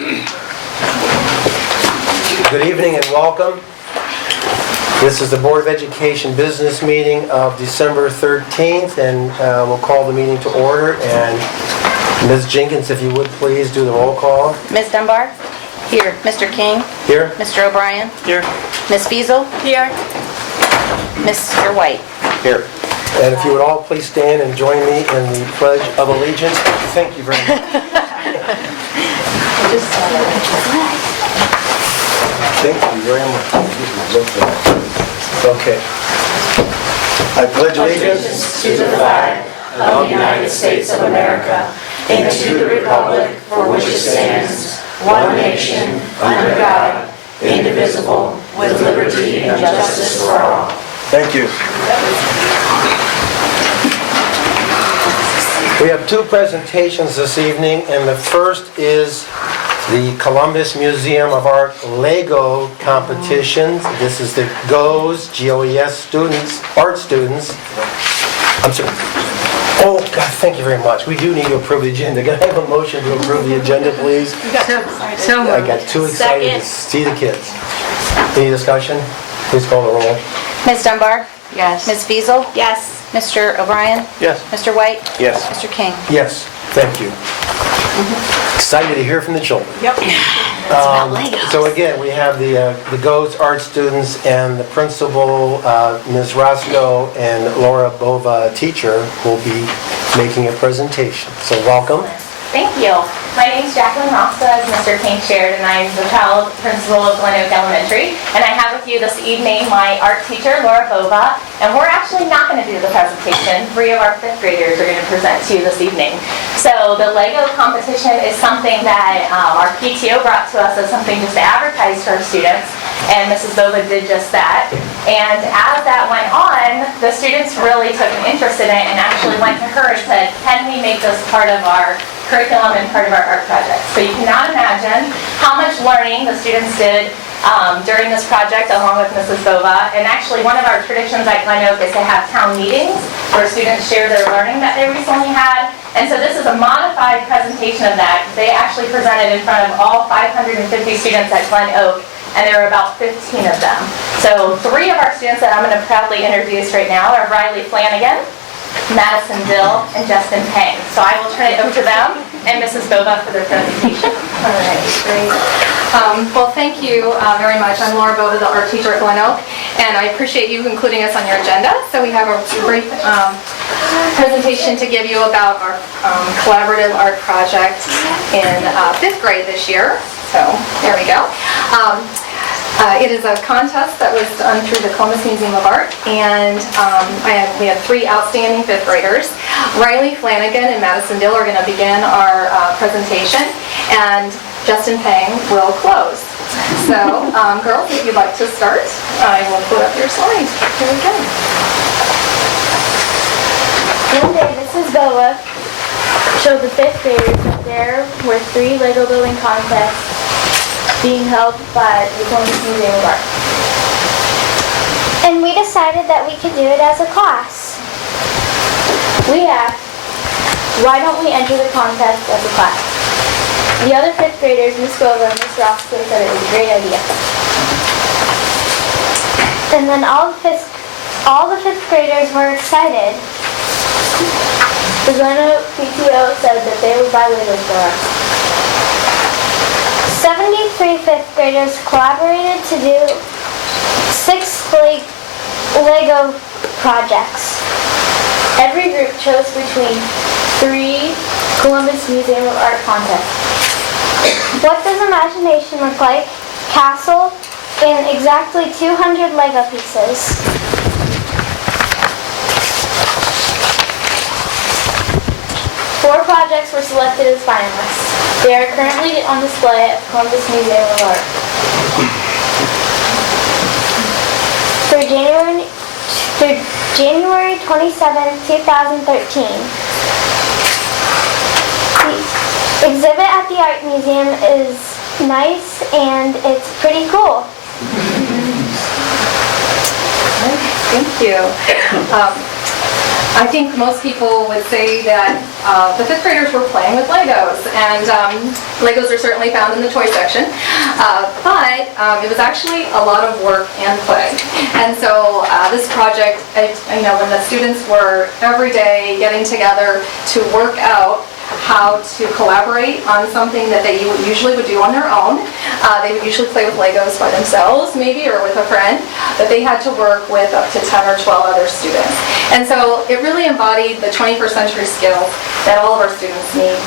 Good evening and welcome. This is the Board of Education business meeting of December 13th, and we'll call the meeting to order. And Ms. Jenkins, if you would please do the roll call. Ms. Dunbar? Here. Mr. King? Here. Mr. O'Brien? Here. Ms. Fiesel? Here. Mr. White? Here. And if you would all please stand and join me in the Pledge of Allegiance. Thank you very much. Thank you very much. Okay. I pledge allegiance to the flag of the United States of America and to the republic for which it stands, one nation, under God, indivisible, with liberty and justice for all. Thank you. We have two presentations this evening, and the first is the Columbus Museum of Art Lego competition. This is the GOES, G-O-E-S students, art students. I'm sorry. Oh, God, thank you very much. We do need to approve the agenda. Can I have a motion to approve the agenda, please? I got too excited to see the kids. Any discussion? Please call the roll. Ms. Dunbar? Yes. Ms. Fiesel? Yes. Mr. O'Brien? Yes. Mr. White? Yes. Mr. King? Yes, thank you. Excited to hear from the children. Yep. So again, we have the GOES art students and the principal, Ms. Roscoe, and Laura Bova, teacher, will be making a presentation. So welcome. Thank you. My name is Jacqueline Rasta, as Mr. King shared, and I'm the proud principal of Glen Oak Elementary. And I have with you this evening my art teacher, Laura Bova, and we're actually not going to do the presentation. 3 of our 5th graders are going to present to you this evening. So the Lego competition is something that our PTO brought to us as something just to advertise to our students, and Mrs. Bova did just that. And as that went on, the students really took an interest in it and actually went to her and said, can we make this part of our curriculum and part of our art project? So you cannot imagine how much learning the students did during this project along with Mrs. Bova. And actually one of our traditions at Glen Oak is to have town meetings where students share their learning that they recently had. And so this is a modified presentation of that. They actually presented in front of all 550 students at Glen Oak, and there were about 15 of them. So 3 of our students that I'm going to proudly introduce right now are Riley Flanagan, Madison Dill, and Justin Pang. So I will turn it over to them and Mrs. Bova for their presentation. All right, great. Well, thank you very much. I'm Laura Bova, the art teacher at Glen Oak, and I appreciate you including us on your agenda. So we have a brief presentation to give you about our collaborative art project in 5th grade this year. So there we go. It is a contest that was done through the Columbus Museum of Art, and we have 3 outstanding 5th graders. Riley Flanagan and Madison Dill are going to begin our presentation, and Justin Pang will close. So, girls, if you'd like to start, I will put up your slides. Here we go. One day, Mrs. Bova showed the 5th graders that there were 3 Lego building contests being held by the Columbus Museum of Art. And we decided that we could do it as a class. We asked, why don't we enter the contest as a class? The other 5th graders, Ms. Bova and Ms. Roscoe, said it was a great idea. And then all the fifth graders were excited. The Glen Oak PTO said that they would buy Legos for us. 73 5th graders collaborated to do 6 Lego projects. Every group chose between 3 Columbus Museum of Art contests. What does imagination look like? Castle and exactly 200 Lego pieces. Four projects were selected as finalists. They are currently on display at the Columbus Museum of Art. Through January 27, 2013. The exhibit at the Art Museum is nice and it's pretty cool. Thank you. I think most people would say that the fifth graders were playing with Legos, and Legos are certainly found in the toy section, but it was actually a lot of work and play. And so this project, when the students were every day getting together to work out how to collaborate on something that they usually would do on their own. They would usually play with Legos by themselves, maybe, or with a friend, but they had to work with up to 10 or 12 other students. And so it really embodied the 21st century skills that all of our students need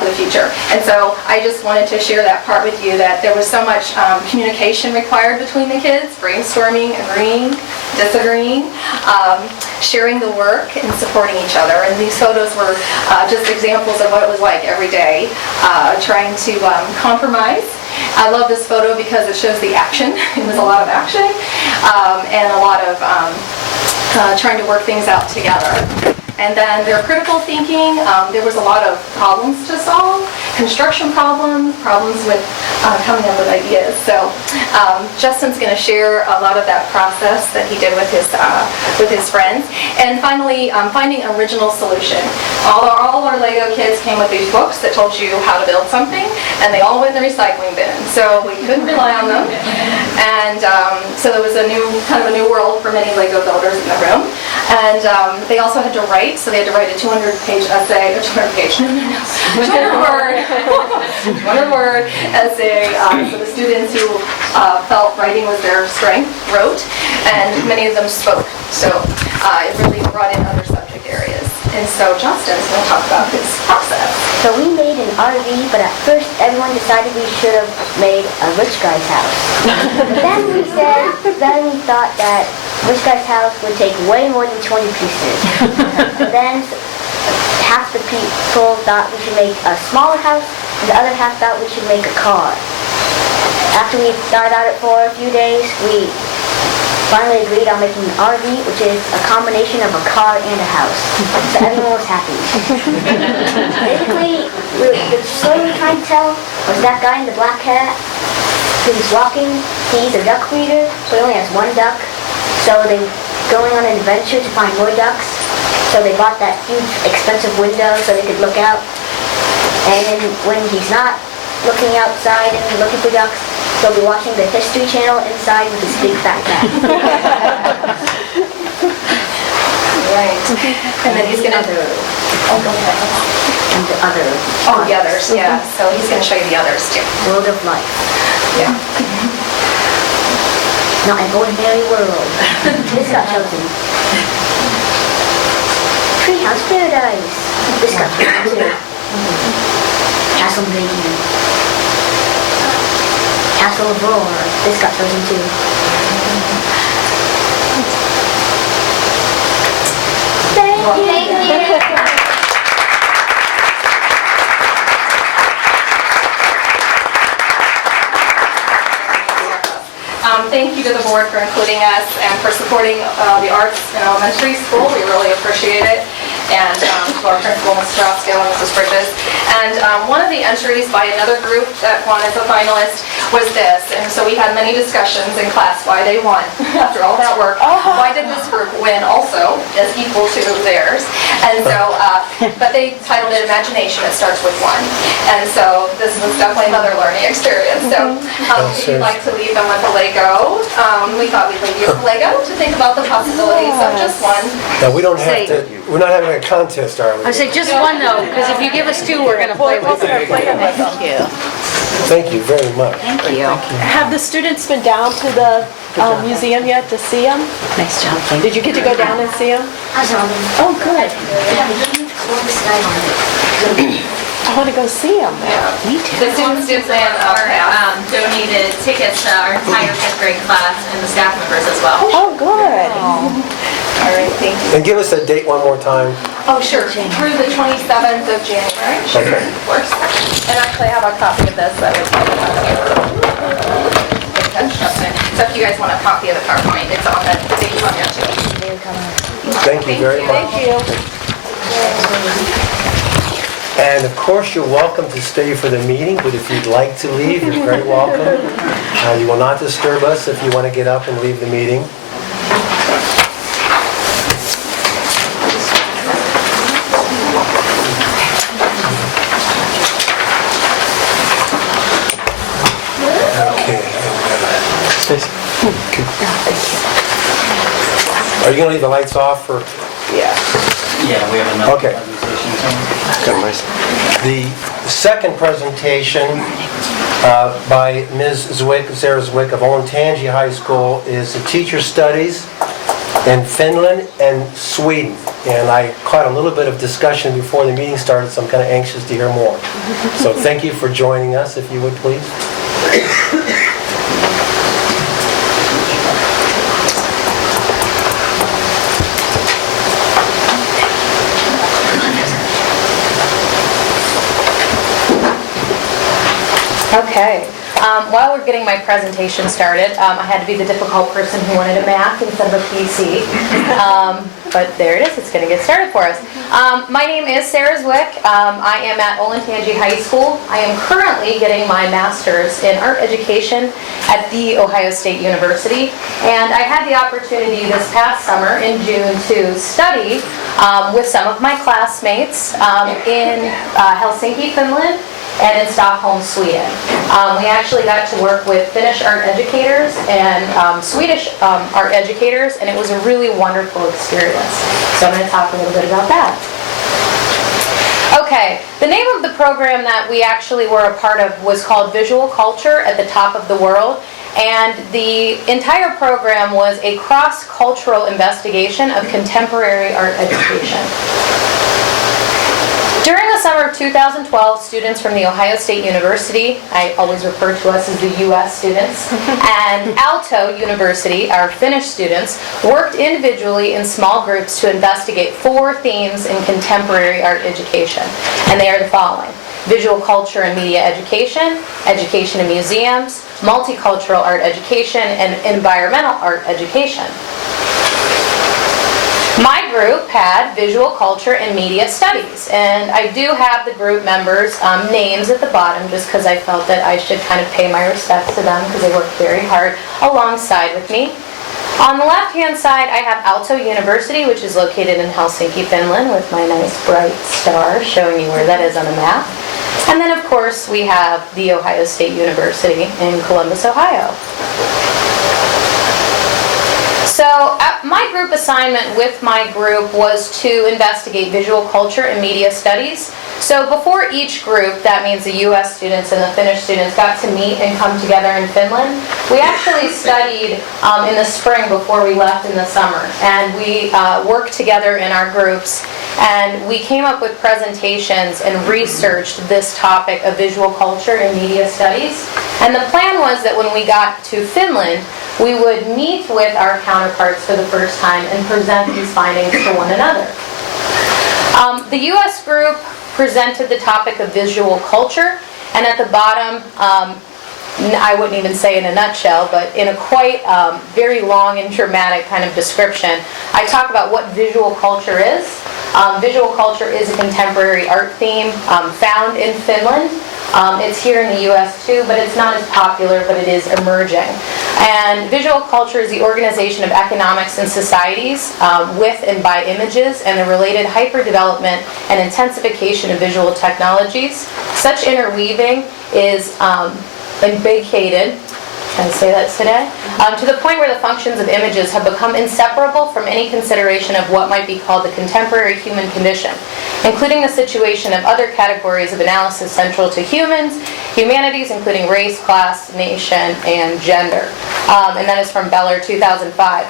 for the future. And so I just wanted to share that part with you, that there was so much communication required between the kids, brainstorming, agreeing, disagreeing, sharing the work, and supporting each other. And these photos were just examples of what it was like every day, trying to compromise. I love this photo because it shows the action. It was a lot of action and a lot of trying to work things out together. And then their critical thinking, there was a lot of problems to solve, construction problems with coming up with ideas. So Justin's going to share a lot of that process that he did with his friends. And finally, finding an original solution. All our Lego kids came with these books that told you how to build something, and they all went in the recycling bin. So we couldn't rely on them. And so there was a new world for many Lego builders in the room. And they also had to write. So they had to write a 200-page essay, 200-word essay. So the students who felt writing was their strength wrote, and many of them spoke. So it really brought in other subject areas. And so Justin's going to talk about his process. So we made an RV, but at first everyone decided we should have made a rich guy's house. But then we thought that rich guy's house would take way more than 20 pieces. So then half the people thought we should make a smaller house, and the other half thought we should make a car. After we thought about it for a few days, we finally agreed on making an RV, which is a combination of a car and a house. So everyone was happy. Basically, the story we were trying to tell was that guy in the black hat who's walking. He's a duck breeder, so he only has one duck. So they going on an adventure to find more ducks. So they bought that huge, expensive window so they could look out. And when he's not looking outside and looking for ducks, he'll be watching the History Channel inside with his big fat cat. Right. And then he's going to do... Oh, go ahead. And the other. Oh, the others, yeah. So he's going to show you the others, too. World of life. Yeah. Not an ordinary world. This got chosen. Treehouse Paradise. This got chosen too. Castle Maiden. Castle of Roar. This got chosen too. Thank you. Thank you to the board for including us and for supporting the arts in elementary school. We really appreciate it. And to our principal, Mr. Roscoe and Mrs. Bridges. And one of the entries by another group that won as a finalist was this. And so we had many discussions in class why they won after all that work. Why did this group win also as equal to theirs? And so, but they titled it Imagination, It Starts With One. And so this was definitely another learning experience. So if you'd like to leave them with a Lego, we thought we'd leave you with a Lego to think about the possibilities of just one. Now, we don't have to, we're not having a contest, are we? I say just one though, because if you give us two, we're going to play with them. Thank you. Thank you very much. Thank you. Have the students been down to the museum yet to see them? Nice job. Did you get to go down and see them? I saw them. Oh, good. They have a huge globus sky on it. I want to go see them. Me too. The students did plan our donated tickets to our entire fifth grade class and the staff members as well. Oh, good. All right, thank you. And give us that date one more time. Oh, sure. Through the 27th of January. Sure, Okay. of course. And actually, I have a copy of this that was so if you guys want a copy of the PowerPoint, it's on the page on there too. Thank you very much. Thank you. And of course, you're welcome to stay for the meeting, but if you'd like to leave, you're very welcome. You will not disturb us if you want to get up and leave the meeting. you going to leave the lights off for? Yeah. Yeah, we have another Okay. presentation. The second presentation by Ms. Zwick, Sarah Zwick of Olentangy High School is the teacher studies in Finland and Sweden. And I caught a little bit of discussion before the meeting started, so I'm kind of anxious to hear more. So thank you for joining us, if you would please. Okay. While we're getting my presentation started, I had to be the difficult person who wanted a Mac instead of a PC. But there it is. It's going to get started for us. My name is Sarah Zwick. I am at Olentangy High School. I am currently getting my master's in art education at The Ohio State University. And I had the opportunity this past summer in June to study with some of my classmates in Helsinki, Finland, and in Stockholm, Sweden. We actually got to work with Finnish art educators and Swedish art educators, and it was a really wonderful experience. So I'm going to talk a little bit about that. Okay, the name of the program that we actually were a part of was called Visual Culture at the Top of the World, and the entire program was a cross-cultural investigation of contemporary art education. During the summer of 2012, students from The Ohio State University, I always refer to us as the U.S. students, and Aalto University, our Finnish students, worked individually in small groups to investigate 4 themes in contemporary art education. And they are the following: visual culture and media education, education in museums, multicultural art education, and environmental art education. My group had visual culture and media studies, and I do have the group members' names at the bottom just because I felt that I should kind of pay my respects to them because they worked very hard alongside with me. On the left-hand side, I have Aalto University, which is located in Helsinki, Finland, with my nice bright star showing you where that is on the map. And then, of course, we have The Ohio State University in Columbus, Ohio. So my group assignment with my group was to investigate visual culture and media studies. So before each group, that means the U.S. students and the Finnish students, got to meet and come together in Finland, we actually studied in the spring before we left in the summer. And we worked together in our groups, and we came up with presentations and researched this topic of visual culture and media studies. And the plan was that when we got to Finland, we would meet with our counterparts for the first time and present these findings to one another. The U.S. group presented the topic of visual culture, and at the bottom, I wouldn't even say in a nutshell, but in a quite very long and dramatic kind of description, I talk about what visual culture is. Visual culture is a contemporary art theme found in Finland. It's here in the U.S. too, but it's not as popular, but it is emerging. And visual culture is the organization of economics and societies with and by images and the related hyperdevelopment and intensification of visual technologies. Such interweaving is imbricated, can I say that today? To the point where the functions of images have become inseparable from any consideration of what might be called the contemporary human condition, including the situation of other categories of analysis central to humanities, including race, class, nation, and gender. And that is from Beller, 2005.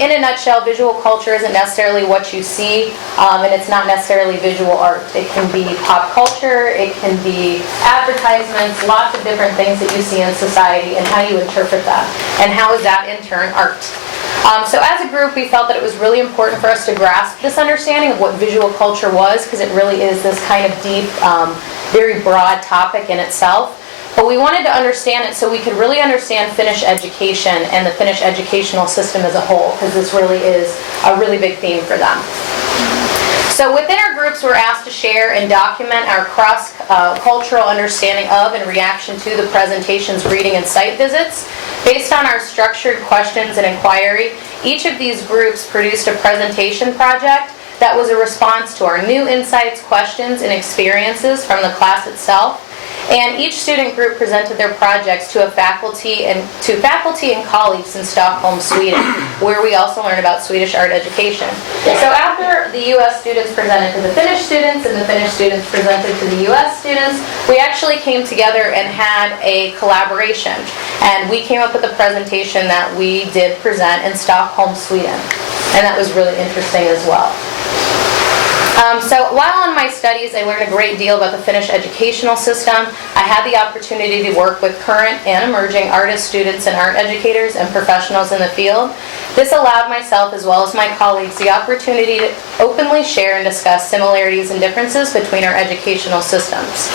In a nutshell, visual culture isn't necessarily what you see, and it's not necessarily visual art. It can be pop culture, it can be advertisements, lots of different things that you see in society, and how you interpret that, and how is that in turn art. So as a group, we felt that it was really important for us to grasp this understanding of what visual culture was, because it really is this kind of deep, very broad topic in itself. But we wanted to understand it so we could really understand Finnish education and the Finnish educational system as a whole, because this really is a really big theme for them. So within our groups, we're asked to share and document our cross-cultural understanding of and reaction to the presentations, reading, and site visits. Based on our structured questions and inquiry, each of these groups produced a presentation project that was a response to our new insights, questions, and experiences from the class itself. And each student group presented their projects to faculty and colleagues in Stockholm, Sweden, where we also learned about Swedish art education. So after the U.S. students presented to the Finnish students and the Finnish students presented to the U.S. students, we actually came together and had a collaboration. And we came up with a presentation that we did present in Stockholm, Sweden. And that was really interesting as well. So while on my studies, I learned a great deal about the Finnish educational system. I had the opportunity to work with current and emerging artist students and art educators and professionals in the field. This allowed myself, as well as my colleagues, the opportunity to openly share and discuss similarities and differences between our educational systems.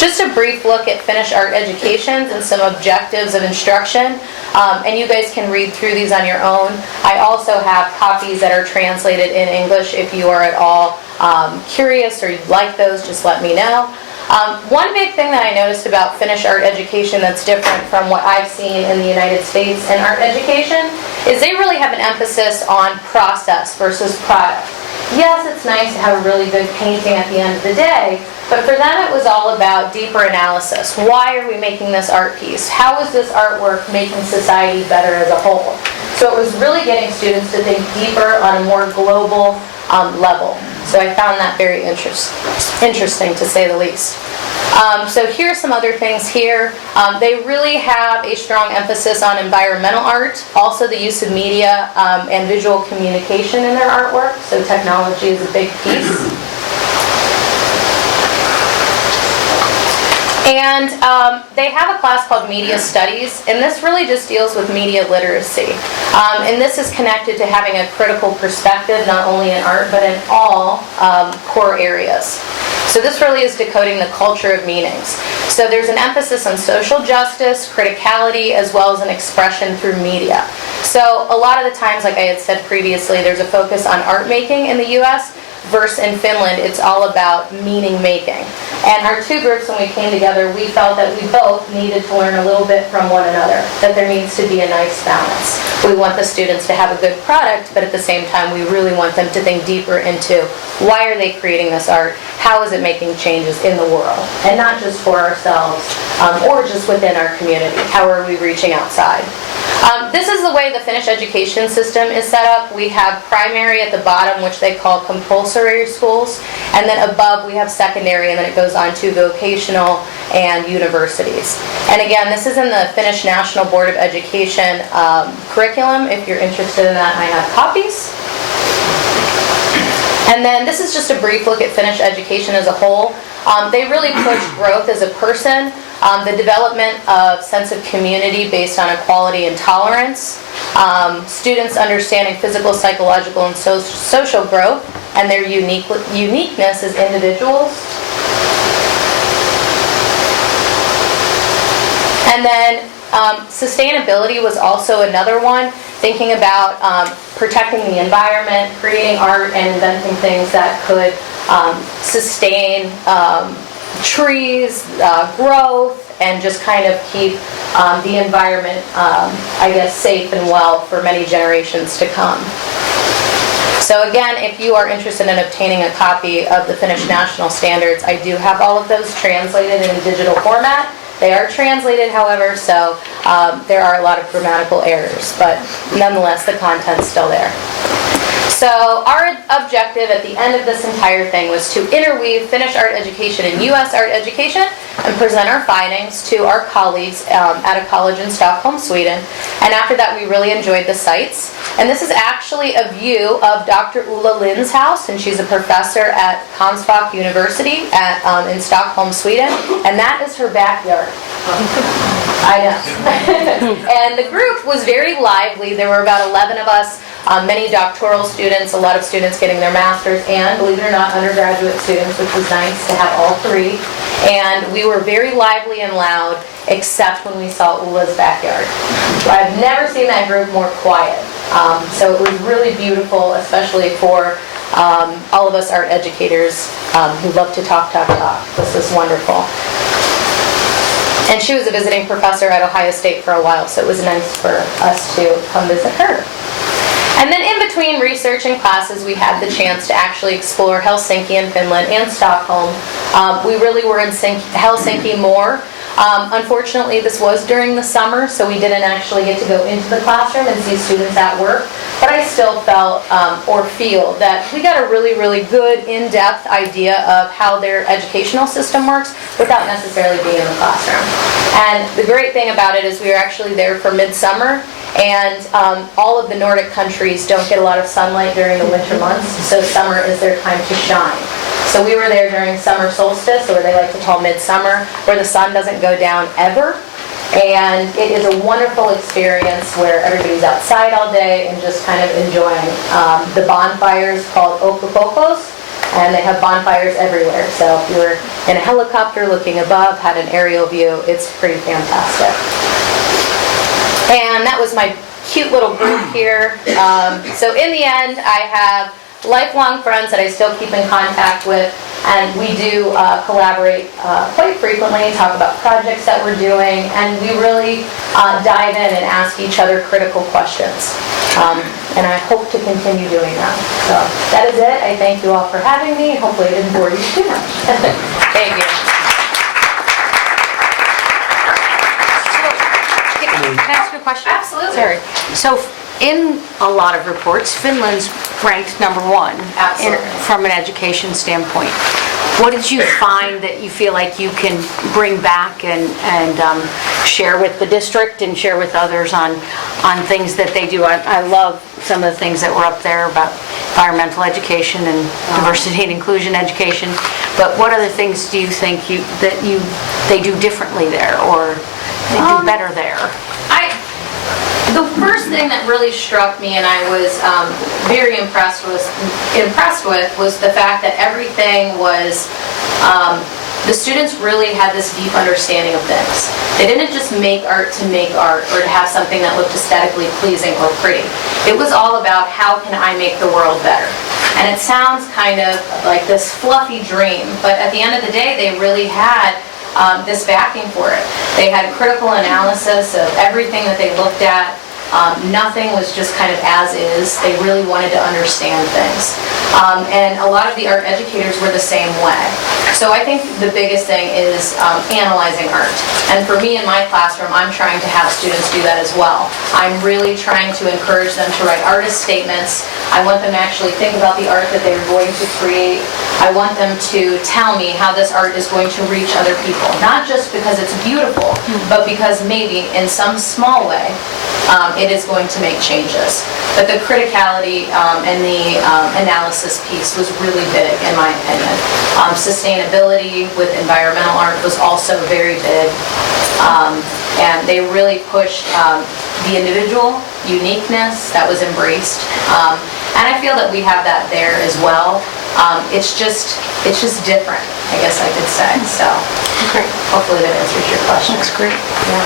Just a brief look at Finnish art education and some objectives of instruction, and you guys can read through these on your own. I also have copies that are translated in English if you are at all curious or you'd like those, just let me know. One big thing that I noticed about Finnish art education that's different from what I've seen in the United States in art education is they really have an emphasis on process versus product. Yes, it's nice to have a really good painting at the end of the day, but for them it was all about deeper analysis. Why are we making this art piece? How is this artwork making society better as a whole? So it was really getting students to think deeper on a more global level. So I found that very interesting to say the least. So here are some other things here. They really have a strong emphasis on environmental art, also the use of media and visual communication in their artwork, so technology is a big piece. And they have a class called Media Studies, and this really just deals with media literacy. And this is connected to having a critical perspective, not only in art, but in all core areas. So this really is decoding the culture of meanings. So there's an emphasis on social justice, criticality, as well as an expression through media. So a lot of the times, like I had said previously, there's a focus on art making in the U.S., versus in Finland, it's all about meaning making. And our two groups, when we came together, we felt that we both needed to learn a little bit from one another, that there needs to be a nice balance. We want the students to have a good product, but at the same time, we really want them to think deeper into why are they creating this art, how is it making changes in the world, and not just for ourselves or just within our community. How are we reaching outside? This is the way the Finnish education system is set up. We have primary at the bottom, which they call compulsory schools, and then above we have secondary, and then it goes on to vocational and universities. And again, this is in the Finnish National Board of Education curriculum. If you're interested in that, I have copies. And then this is just a brief look at Finnish education as a whole. They really push growth as a person, the development of sense of community based on equality and tolerance, students understanding physical, psychological, and social growth, and their uniqueness as individuals. And then sustainability was also another one, thinking about protecting the environment, creating art, and inventing things that could sustain trees, growth, and just kind of keep the environment, I guess, safe and well for many generations to come. So again, if you are interested in obtaining a copy of the Finnish National Standards, I do have all of those translated in digital format. They are translated, however, so there are a lot of grammatical errors, but nonetheless, the content's still there. So our objective at the end of this entire thing was to interweave Finnish art education and U.S. art education and present our findings to our colleagues at a college in Stockholm, Sweden. And after that, we really enjoyed the sites. And this is actually a view of Dr. Ulla Lind's house, and she's a professor at Konstfack University in Stockholm, Sweden. And that is her backyard. I know. And the group was very lively. There were about 11 of us. Many doctoral students, a lot of students getting their master's, and believe it or not, undergraduate students, which was nice to have all three. And we were very lively and loud, except when we saw Ulla's backyard. I've never seen that group more quiet. So it was really beautiful, especially for all of us art educators who love to talk. This is wonderful. And she was a visiting professor at Ohio State for a while, so it was nice for us to come visit her. And then in between between research and classes, we had the chance to actually explore Helsinki in Finland and Stockholm. We really were in Helsinki more. Unfortunately, this was during the summer, so we didn't actually get to go into the classroom and see students at work. But I still felt or feel that we got a really, really good, in-depth idea of how their educational system works without necessarily being in the classroom. And the great thing about it is we were actually there for midsummer, and all of the Nordic countries don't get a lot of sunlight during the winter months, so summer is their time to shine. So we were there during summer solstice, or they like to call midsummer, where the sun doesn't go down ever. And it is a wonderful experience where everybody's outside all day and just kind of enjoying the bonfires called okupokos. And they have bonfires everywhere. So if you were in a helicopter looking above, had an aerial view, it's pretty fantastic. And that was my cute little group here. So in the end, I have lifelong friends that I still keep in contact with, and we do collaborate quite frequently, talk about projects that we're doing, and we really dive in and ask each other critical questions. And I hope to continue doing that. So that is it. I thank you all for having me. Hopefully I didn't bore you too much. Thank you. Can I ask you a question? Absolutely. Sorry. So in a lot of reports, Finland's ranked number one from an education standpoint. What did you find that you feel like you can bring back and share with the district and share with others on things that they do? I love some of the things that were up there about environmental education and diversity and inclusion education. But what other things do you think they do differently there, or they do better there? The first thing that really struck me and I was very impressed with was the fact that everything was, the students really had this deep understanding of things. They didn't just make art to make art or to have something that looked aesthetically pleasing or pretty. It was all about how can I make the world better. And it sounds kind of like this fluffy dream, but at the end of the day, they really had this backing for it. They had critical analysis of everything that they looked at. Nothing was just kind of as is. They really wanted to understand things. And a lot of the art educators were the same way. So I think the biggest thing is analyzing art. And for me in my classroom, I'm trying to have students do that as well. I'm really trying to encourage them to write artist statements. I want them to actually think about the art that they're going to create. I want them to tell me how this art is going to reach other people. Not just because it's beautiful, but because maybe in some small way, it is going to make changes. But the criticality and the analysis piece was really big, in my opinion. Sustainability with environmental art was also very big. And they really pushed the individual uniqueness that was embraced. And I feel that we have that there as well. It's just different, I guess I could say. So hopefully that answers your question. That's great. Yeah.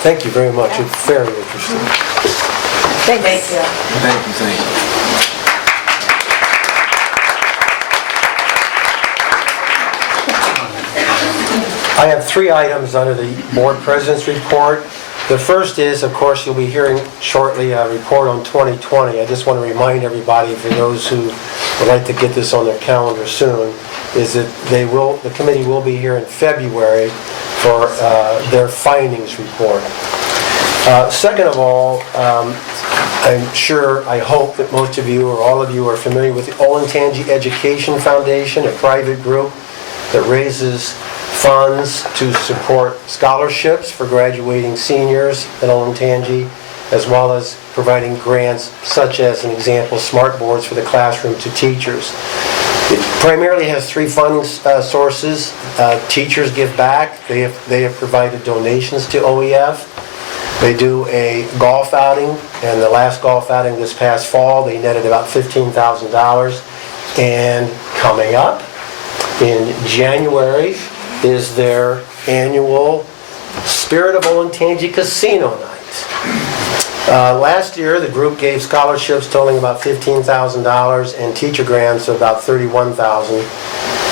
Thank you very much. It's very interesting. Thank you. Thank you. I have 3 items under the board president's report. The first is, of course, you'll be hearing shortly a report on 2020. I just want to remind everybody, for those who would like to get this on their calendar soon, is that the committee will be here in February for their findings report. Second of all, I hope that most of you or all of you are familiar with the Olentangy Education Foundation, a private group that raises funds to support scholarships for graduating seniors at Olentangy, as well as providing grants such as, an example, smart boards for the classroom to teachers. It primarily has 3 funding sources. Teachers give back. They have provided donations to OEF. They do a golf outing, and the last golf outing this past fall, they netted about $15,000. And coming up in January is their annual Spirit of Olentangy Casino Night. Last year, the group gave scholarships totaling about $15,000 and teacher grants of about $31,000.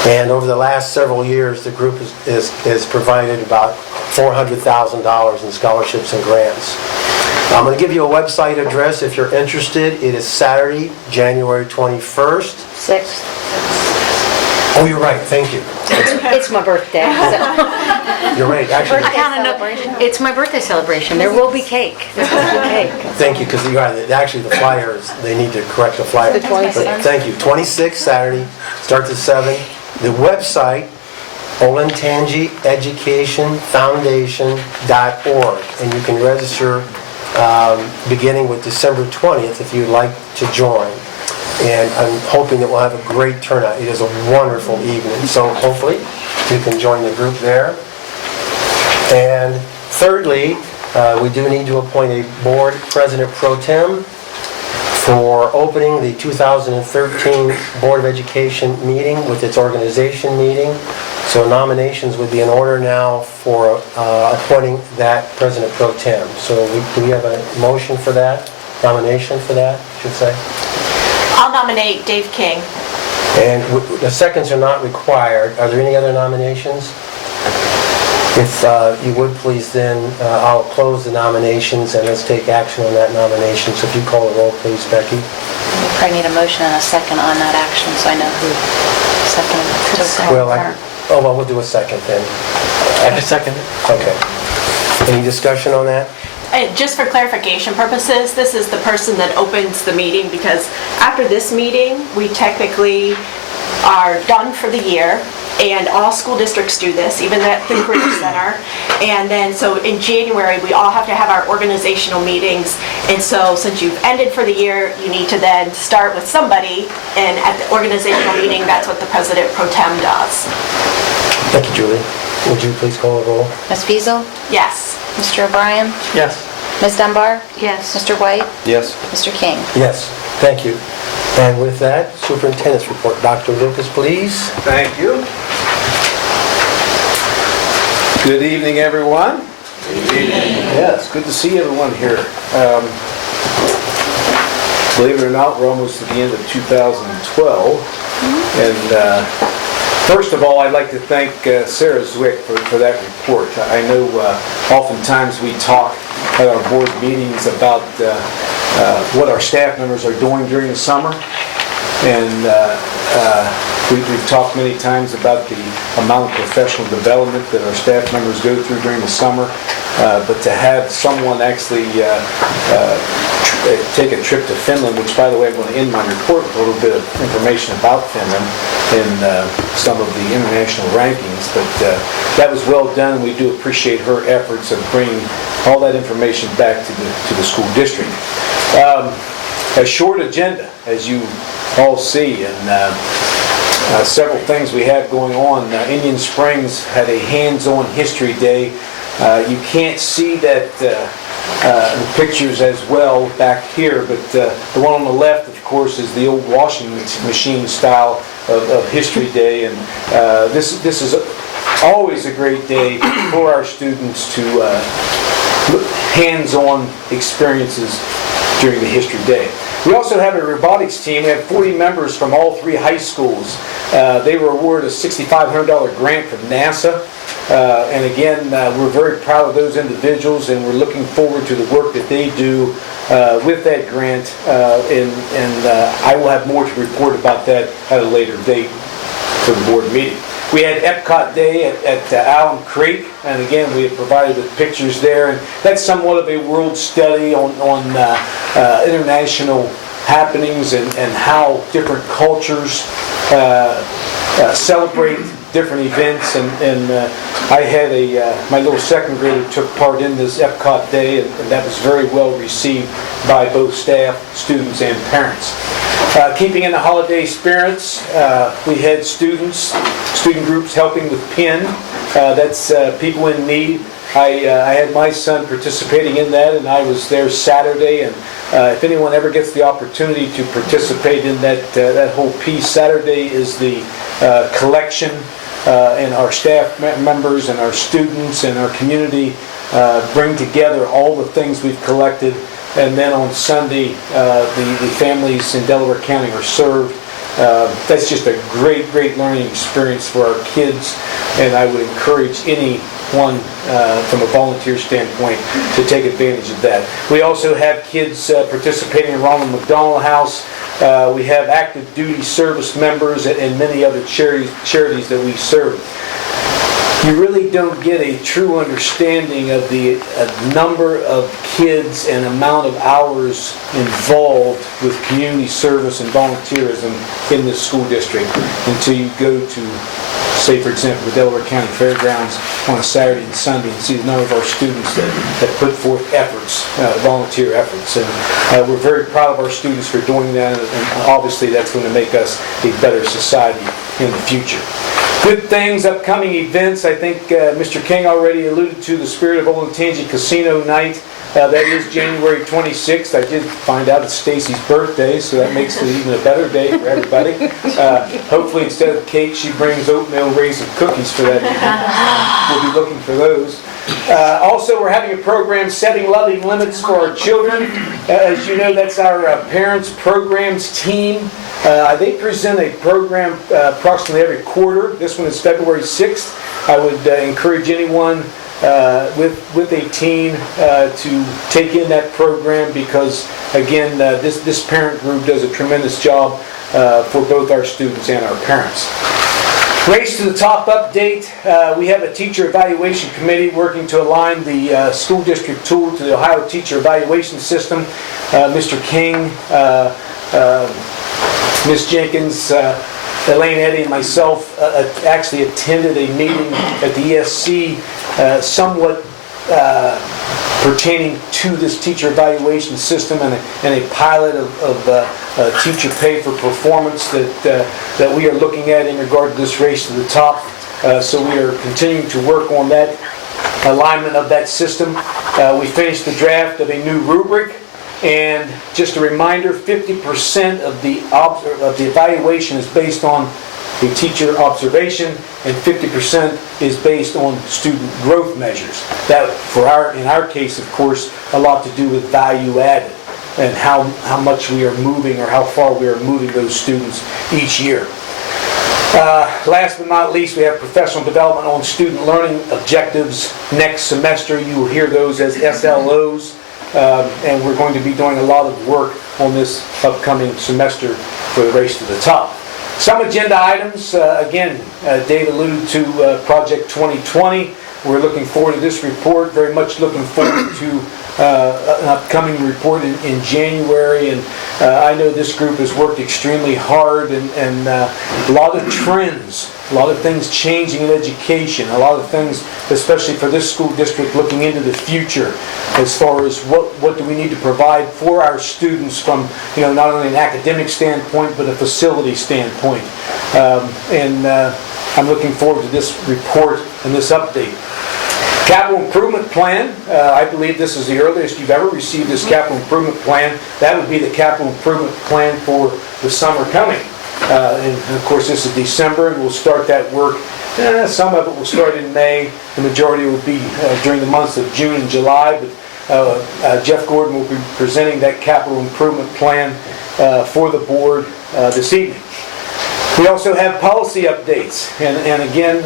And over the last several years, the group has provided about $400,000 in scholarships and grants. I'm going to give you a website address if you're interested. It is Saturday, January 21st. 6th. Oh, you're right. Thank you. It's my birthday, so. You're right. Actually, I counted up. It's my birthday celebration. There will be cake. There will be cake. thank you, because actually the flyers, they need to correct the flyer. The 26th. But thank you. 26th, Saturday, starts at 7. The website, Olentangy Education Foundation.org, and you can register beginning with December 20th if you'd like to join. And I'm hoping that we'll have a great turnout. It is a wonderful evening, so hopefully you can join the group there. And thirdly, we do need to appoint a board president pro tem for opening the 2013 Board of Education meeting with its organization meeting. So nominations would be in order now for appointing that president pro tem. So do we have a motion for that? Nomination for that, I should say? I'll nominate Dave King. And the seconds are not required. Are there any other nominations? If you would please then, I'll close the nominations and let's take action on that nomination. So if you call the roll, please, Becky. We probably need a motion and a second on that action, so I know who seconded. Well, we'll do a second then. I second it. Okay. Any discussion on that? Just for clarification purposes, this is the person that opens the meeting, because after this meeting, we technically are done for the year, and all school districts do this, even at the Career Center. And then, so in January, we all have to have our organizational meetings. And so since you've ended for the year, you need to then start with somebody, and at the organizational meeting, that's what the president pro tem does. Thank you, Julie. Would you please call the roll? Ms. Fiesel, Yes. Mr. O'Brien, Yes. Ms. Dunbar, Yes. Mr. White, Yes. Mr. King. Yes, thank you. And with that, superintendent's report. Dr. Lucas, please. Thank you. Good evening, everyone. Good evening. Yeah, it's good to see everyone here. Believe it or not, we're almost at the end of 2012. And first of all, I'd like to thank Sarah Zwick for that report. I know oftentimes we talk at our board meetings about what our staff members are doing during the summer. And we've talked many times about the amount of professional development that our staff members go through during the summer. But to have someone actually take a trip to Finland, which, by the way, I'm going to end my report with a little bit of information about Finland in some of the international rankings. But that was well done. We do appreciate her efforts of bringing all that information back to the school district. A short agenda, as you all see, and several things we have going on. Indian Springs had a hands-on history day. You can't see that in the pictures as well back here, but the one on the left, of course, is the old washing machine style of History Day, and this is always a great day for our students to hands-on experiences during the History Day. We also have a robotics team. We have 40 members from all 3 high schools. They were awarded a $6,500 grant from NASA. And again, we're very proud of those individuals, and we're looking forward to the work that they do with that grant. And I will have more to report about that at a later date for the board meeting. We had Epcot Day at Alum Creek, and again, we have provided the pictures there. And that's somewhat of a world study on international happenings and how different cultures celebrate different events. And I had my little second grader took part in this Epcot Day, and that was very well received by both staff, students, and parents. Keeping in the holiday spirits, we had student groups helping with PIN. That's people in need. I had my son participating in that, and I was there Saturday. And if anyone ever gets the opportunity to participate in that whole piece, Saturday is the collection, and our staff members and our students and our community bring together all the things we've collected. And then on Sunday, the families in Delaware County are served. That's just a great learning experience for our kids, and I would encourage any one from a volunteer standpoint to take advantage of that. We also have kids participating in Ronald McDonald House. We have active duty service members and many other charities that we serve. You really don't get a true understanding of the number of kids and amount of hours involved with community service and volunteerism in this school district until you go to, say for example, the Delaware County Fairgrounds on a Saturday and Sunday and see the number of our students that put forth efforts, volunteer efforts. And we're very proud of our students for doing that, and obviously that's going to make us a better society in the future. Good things, upcoming events. I think Mr. King already alluded to the Spirit of Olentangy Casino Night. That is January 26th. I did find out it's Stacy's birthday, so that makes it even a better day for everybody. Hopefully instead of cake, she brings oatmeal raisin cookies for that evening. We'll be looking for those. Also, we're having a program, Setting Loving Limits for Our Children. As you know, that's our parents programs team. They present a program approximately every quarter. This one is February 6th. I would encourage anyone with a teen to take in that program because, again, this parent group does a tremendous job for both our students and our parents. Race to the Top update. We have a teacher evaluation committee working to align the school district tool to the Ohio teacher evaluation system. Mr. King, Ms. Jenkins, Elaine Eddy, and myself actually attended a meeting at the ESC somewhat pertaining to this teacher evaluation system and a pilot of teacher pay for performance that we are looking at in regard to this Race to the Top. So we are continuing to work on that alignment of that system. We finished the draft of a new rubric. And just a reminder, 50% of the evaluation is based on the teacher observation, and 50% is based on student growth measures. That, in our case, of course, a lot to do with value added and how much we are moving or how far we are moving those students each year. Last but not least, we have professional development on student learning objectives next semester. You will hear those as SLOs. And we're going to be doing a lot of work on this upcoming semester for the Race to the Top. Some agenda items, again, Dave alluded to Project 2020. We're looking forward to this report, very much looking forward to an upcoming report in January. And I know this group has worked extremely hard and a lot of trends, a lot of things changing in education, a lot of things, especially for this school district, looking into the future as far as what do we need to provide for our students from, not only an academic standpoint, but a facility standpoint. I'm looking forward to this report and this update. Capital Improvement Plan. I believe this is the earliest you've ever received this Capital Improvement Plan. That would be the Capital Improvement Plan for the summer coming. And of course this is December, and we'll start that work. Some of it will start in May. The majority will be during the months of June and July. But Jeff Gordon will be presenting that Capital Improvement Plan for the board this evening. We also have policy updates. And again,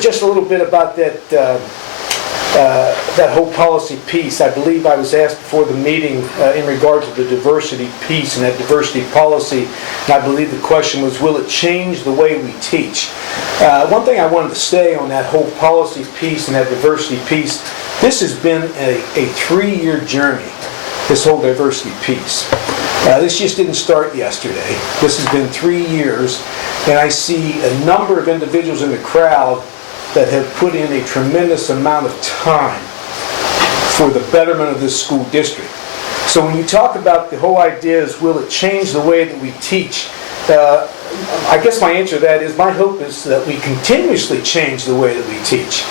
just a little bit about that whole policy piece. I believe I was asked before the meeting in regard to the diversity piece and that diversity policy, and I believe the question was, will it change the way we teach? One thing I wanted to say on that whole policy piece and that diversity piece, this has been a 3-year journey, this whole diversity piece. This just didn't start yesterday. This has been 3 years, and I see a number of individuals in the crowd that have put in a tremendous amount of time for the betterment of this school district. So when you talk about the whole idea is, will it change the way that we teach? I guess my answer to that is, my hope is that we continuously change the way that we teach.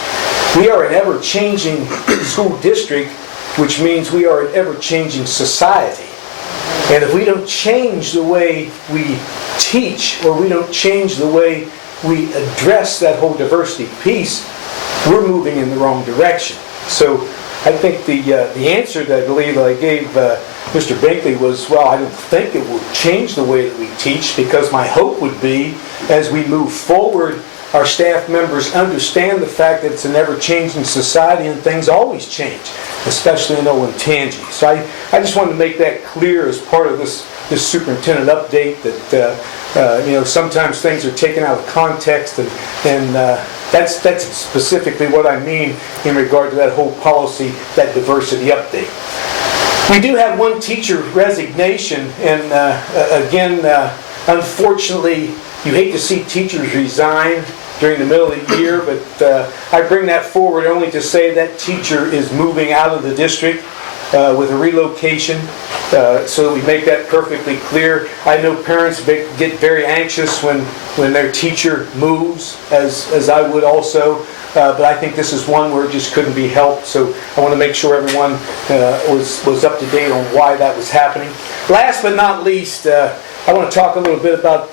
We are an ever-changing school district, which means we are an ever-changing society. And if we don't change the way we teach, or we don't change the way we address that whole diversity piece, we're moving in the wrong direction. So I think the answer that I believe I gave Mr. Binkley was, well, I don't think it will change the way that we teach, because my hope would be, as we move forward our staff members understand the fact that it's an ever-changing society and things always change, especially in Olentangy. So I just wanted to make that clear as part of this superintendent update that sometimes things are taken out of context, and that's specifically what I mean in regard to that whole policy, that diversity update. We do have one teacher resignation, and again, unfortunately, you hate to see teachers resign during the middle of the year, but I bring that forward only to say that teacher is moving out of the district with a relocation, so that we make that perfectly clear. I know parents get very anxious when their teacher moves, as I would also, but I think this is one where it just couldn't be helped, so I want to make sure everyone was up to date on why that was happening. Last but not least, I want to talk a little bit about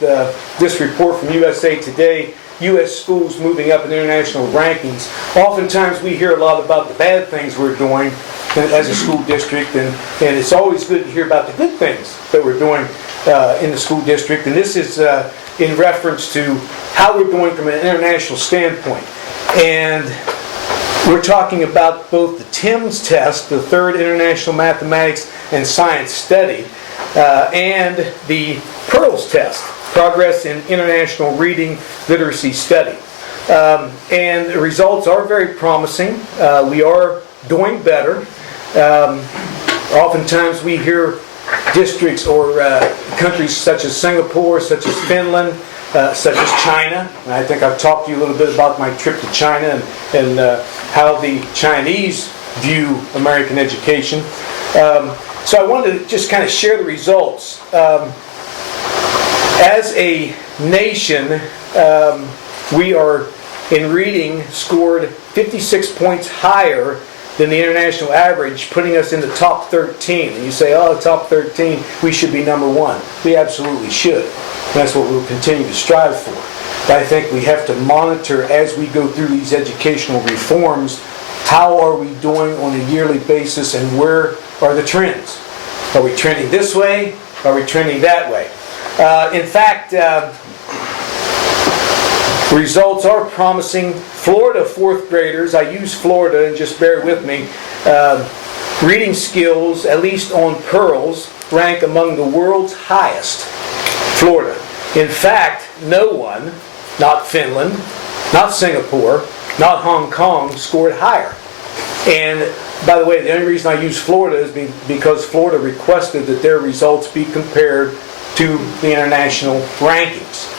this report from USA Today, U.S. schools moving up in international rankings. Oftentimes we hear a lot about the bad things we're doing as a school district, and it's always good to hear about the good things that we're doing in the school district. And this is in reference to how we're doing from an international standpoint. And we're talking about both the TIMSS test, the Third International Mathematics and Science Study, and the PEARLS test, Progress in International Reading Literacy Study. And the results are very promising. We are doing better. Oftentimes we hear districts or countries such as Singapore, such as Finland, such as China. And I think I've talked to you a little bit about my trip to China and how the Chinese view American education. So I wanted to just kind of share the results. As a nation, we are, in reading, scored 56 points higher than the international average, putting us in the top 13. And you say, oh, top 13, we should be number one. We absolutely should. And that's what we'll continue to strive for. But I think we have to monitor as we go through these educational reforms, how are we doing on a yearly basis and where are the trends? Are we trending this way? Are we trending that way? In fact, results are promising. Florida fourth graders, I use Florida and just bear with me, reading skills, at least on PEARLS, rank among the world's highest. Florida. In fact, no one, not Finland, not Singapore, not Hong Kong, scored higher. And by the way, the only reason I use Florida is because Florida requested that their results be compared to the international rankings.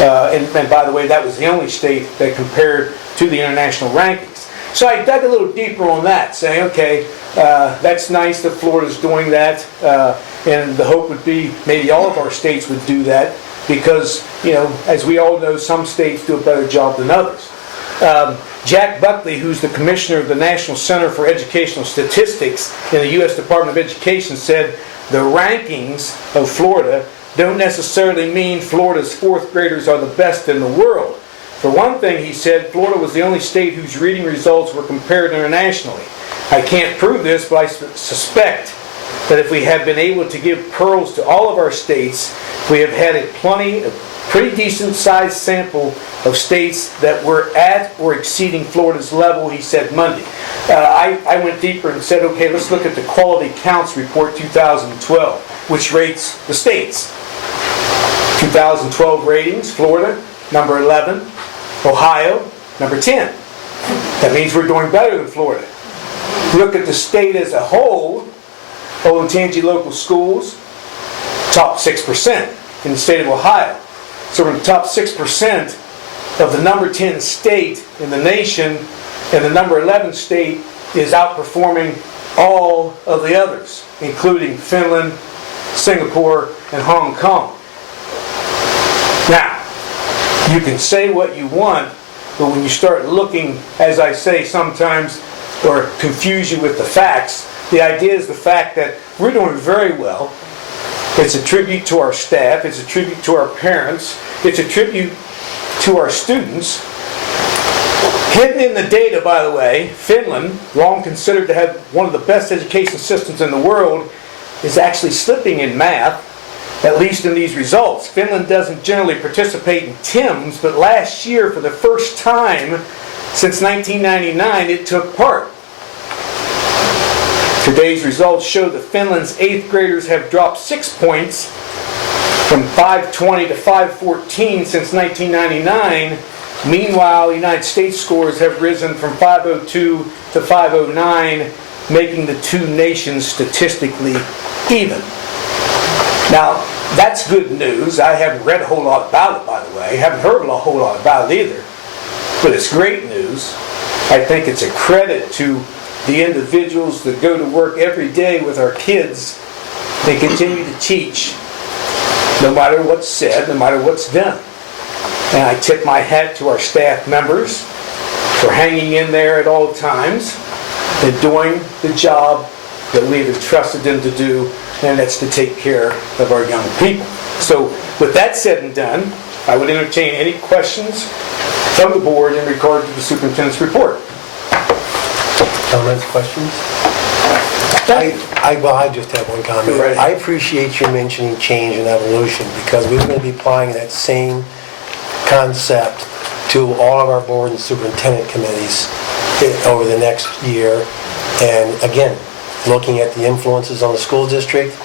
And by the way, that was the only state that compared to the international rankings. So I dug a little deeper on that, saying, okay, that's nice that Florida's doing that, and the hope would be maybe all of our states would do that, because, as we all know, some states do a better job than others. Jack Buckley, who's the commissioner of the National Center for Educational Statistics in the U.S. Department of Education, said the rankings of Florida don't necessarily mean Florida's fourth graders are the best in the world. For one thing, he said, Florida was the only state whose reading results were compared internationally. I can't prove this, but I suspect that if we had been able to give PEARLS to all of our states, we have had a pretty decent sized sample of states that were at or exceeding Florida's level, he said Monday. I went deeper and said, okay, let's look at the Quality Counts Report 2012, which rates the states. 2012 ratings, Florida, number 11. Ohio, number 10. That means we're doing better than Florida. Look at the state as a whole, Olentangy local schools, top 6% in the state of Ohio. So we're in the top 6% of the number 10 state in the nation, and the number 11 state is outperforming all of the others, including Finland, Singapore, and Hong Kong. Now, you can say what you want, but when you start looking, as I say sometimes, or confuse you with the facts, the idea is the fact that we're doing very well. It's a tribute to our staff, it's a tribute to our parents, it's a tribute to our students. Hidden in the data, by the way, Finland, long considered to have one of the best education systems in the world, is actually slipping in math. at least in these results. Finland doesn't generally participate in TIMS, but last year, for the first time since 1999, it took part. Today's results show that Finland's 8th graders have dropped 6 points from 520 to 514 since 1999. Meanwhile, the United States scores have risen from 502 to 509, making the two nations statistically even. Now, that's good news. I haven't read a whole lot about it, by the way. I haven't heard a whole lot about it either. But it's great news. I think it's a credit to the individuals that go to work every day with our kids. They continue to teach, no matter what's said, no matter what's done. And I tip my hat to our staff members for hanging in there at all times and doing the job that we've entrusted them to do, and that's to take care of our young people. So with that said and done, I would entertain any questions from the board in regard to the superintendent's report. Comments, questions? I just have one comment. Right. I appreciate you mentioning change and evolution, because we're going to be applying that same concept to all of our board and superintendent committees over the next year. And again, looking at the influences on the school district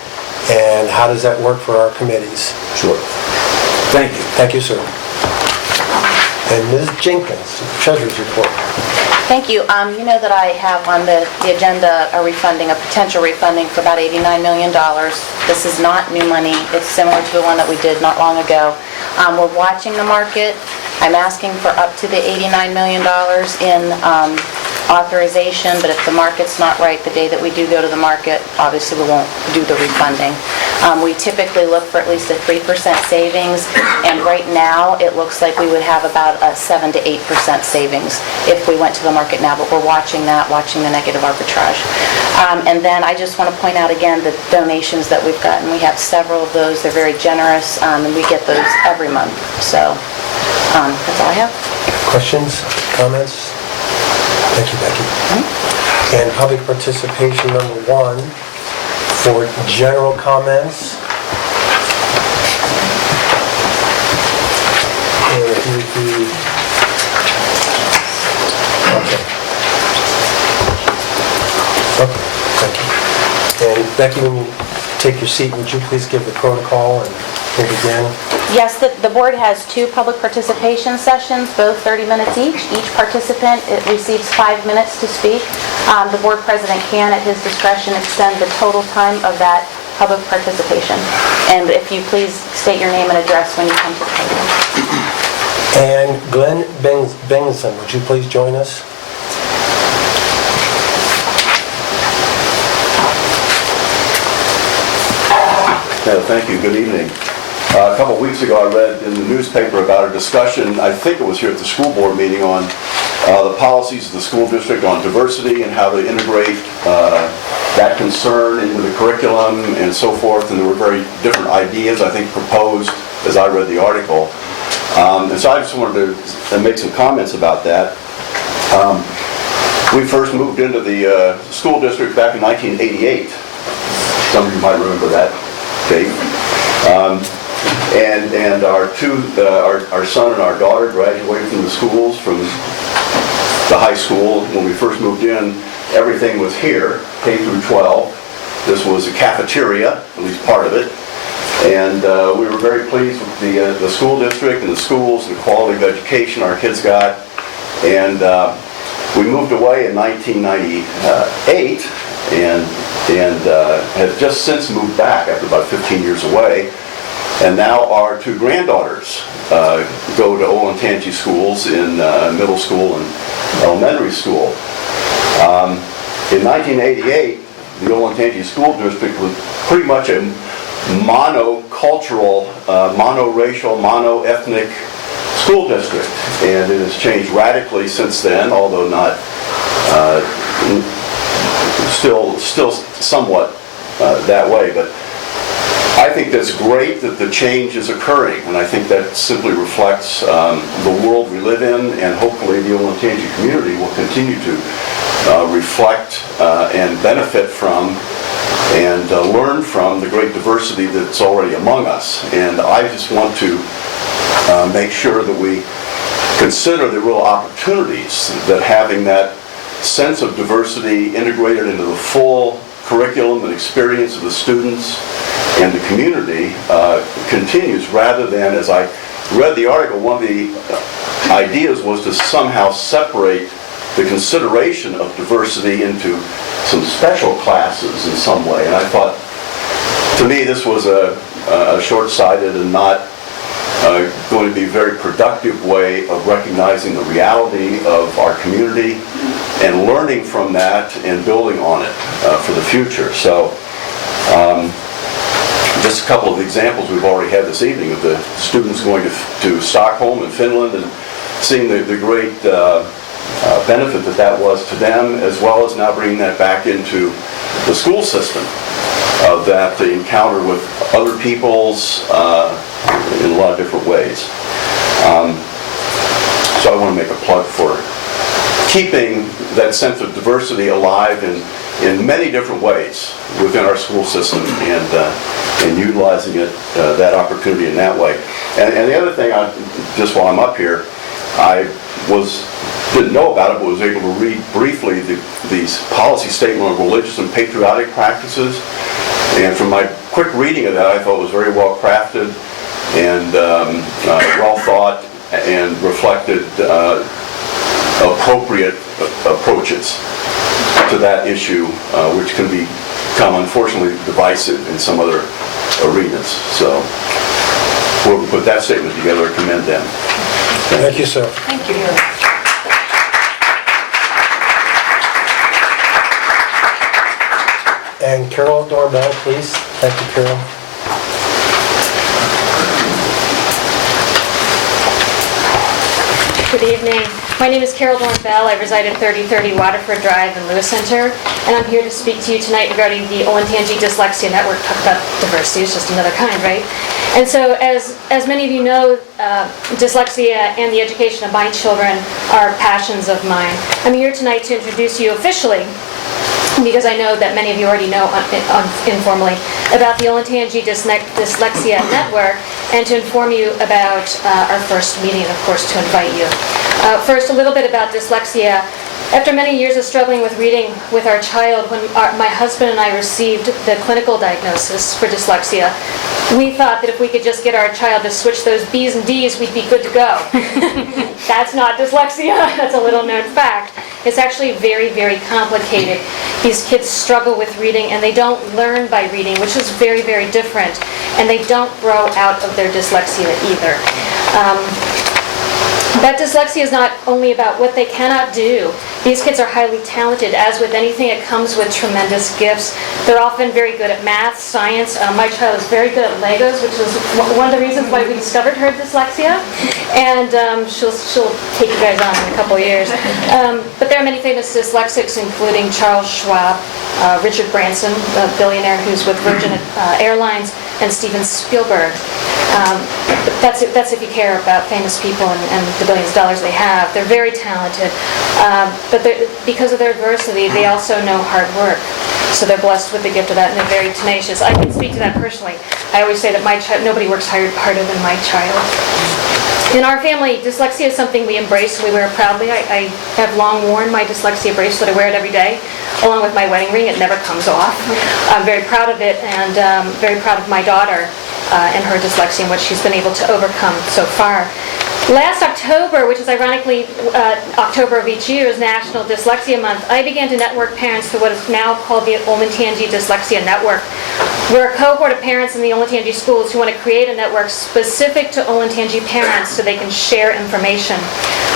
and how does that work for our committees. Sure. Thank you. Thank you, sir. And Ms. Jenkins, Treasurer's report. Thank you. You know that I have on the agenda a potential refunding for about $89 million. This is not new money. It's similar to the one that we did not long ago. We're watching the market. I'm asking for up to the $89 million in authorization, but if the market's not right the day that we do go to the market, obviously we won't do the refunding. We typically look for at least a 3% savings, and right now it looks like we would have about a 7 to 8% savings if we went to the market now, but we're watching the negative arbitrage. And then I just want to point out again the donations that we've gotten. We have several of those. They're very generous, and we get those every month. So that's all I have. Questions, comments? Thank you, Becky. And public participation number 1 for general comments. And if you do, okay, thank you. And Becky, when you take your seat, would you please give the protocol and we'll begin? Yes, the board has 2 public participation sessions, both 30 minutes each. Each participant receives 5 minutes to speak. The board president can, at his discretion, extend the total time of that public participation. And if you please state your name and address when you come to the podium. And Glenn Bengtson, would you please join us? Thank you. Good evening. A couple of weeks ago, I read in the newspaper about a discussion, I think it was here at the school board meeting, on the policies of the school district on diversity and how to integrate that concern into the curriculum and so forth. And there were very different ideas, I think, proposed as I read the article. And so I just wanted to make some comments about that. We first moved into the school district back in 1988. Some of you might remember that date. And our son and our daughter graduated from the schools, from the high school. When we first moved in, everything was here, K through 12. This was a cafeteria, at least part of it. And we were very pleased with the school district and the schools and the quality of education our kids got. And we moved away in 1998 and have just since moved back after about 15 years away. And now our 2 granddaughters go to Olentangy schools in middle school and elementary school. In 1988, the Olentangy School District was pretty much a monocultural, monoracial, mono-ethnic school district. And it has changed radically since then, although not still somewhat that way. But I think that's great that the change is occurring, and I think that simply reflects the world we live in, and hopefully the Olentangy community will continue to reflect and benefit from and learn from the great diversity that's already among us. And I just want to make sure that we consider the real opportunities that having that sense of diversity integrated into the full curriculum and experience of the students and the community continues, rather than, as I read the article, one of the ideas was to somehow separate the consideration of diversity into some special classes in some way. And I thought, to me, this was a short-sighted and not going to be a very productive way of recognizing the reality of our community and learning from that and building on it for the future. So just a couple of examples we've already had this evening of the students going to Stockholm and Finland and seeing the great benefit that was to them, as well as now bringing that back into the school system, of that encounter with other peoples in a lot of different ways. So I want to make a plug for keeping that sense of diversity alive in many different ways within our school system, and utilizing it, that opportunity in that way. And the other thing, just while I'm up here, I didn't know about it, but was able to read briefly these policy statement on religious and patriotic practices. And from my quick reading of that, I thought it was very well crafted and well thought, and reflected appropriate approaches to that issue, which can become unfortunately divisive in some other arenas. So whoever put that statement together, I commend them. Thank you, sir. Thank you. And Carol Dornbell, please. Thank you, Carol. Good evening. My name is Carol Dornbell. I reside at 3030 Waterford Drive in Lewis Center, and I'm here to speak to you tonight regarding the Olentangy Dyslexia Network. Talk about diversity, it's just another kind, right? And so, as many of you know, dyslexia and the education of my children are passions of mine. I'm here tonight to introduce you officially, because I know that many of you already know informally, about the Olentangy Dyslexia Network, and to inform you about our first meeting, and of course to invite you. First, a little bit about dyslexia. After many years of struggling with reading with our child, when my husband and I received the clinical diagnosis for dyslexia, we thought that if we could just get our child to switch those B's and D's, we'd be good to go. That's not dyslexia. That's a little known fact. It's actually very, very complicated. These kids struggle with reading, and they don't learn by reading, which is very, very different. And they don't grow out of their dyslexia either. But dyslexia is not only about what they cannot do. These kids are highly talented. As with anything, it comes with tremendous gifts. They're often very good at math, science. My child is very good at Legos, which was one of the reasons why we discovered her dyslexia. And she'll take you guys on in a couple of years. But there are many famous dyslexics, including Charles Schwab, Richard Branson, a billionaire who's with Virgin Airlines, and Steven Spielberg. That's if you care about famous people and the billions of dollars they have. They're very talented, but because of their adversity, they also know hard work. So they're blessed with the gift of that, and they're very tenacious. I can speak to that personally. I always say that nobody works harder than my child. In our family, dyslexia is something we embrace and we wear proudly. I have long worn my dyslexia bracelet. I wear it every day, along with my wedding ring. It never comes off. I'm very proud of it, and very proud of my daughter and her dyslexia and what she's been able to overcome so far. Last October, which is ironically October of each year, is National Dyslexia Month, I began to network parents through what is now called the Olentangy Dyslexia Network. We're a cohort of parents in the Olentangy schools who want to create a network specific to Olentangy parents so they can share information.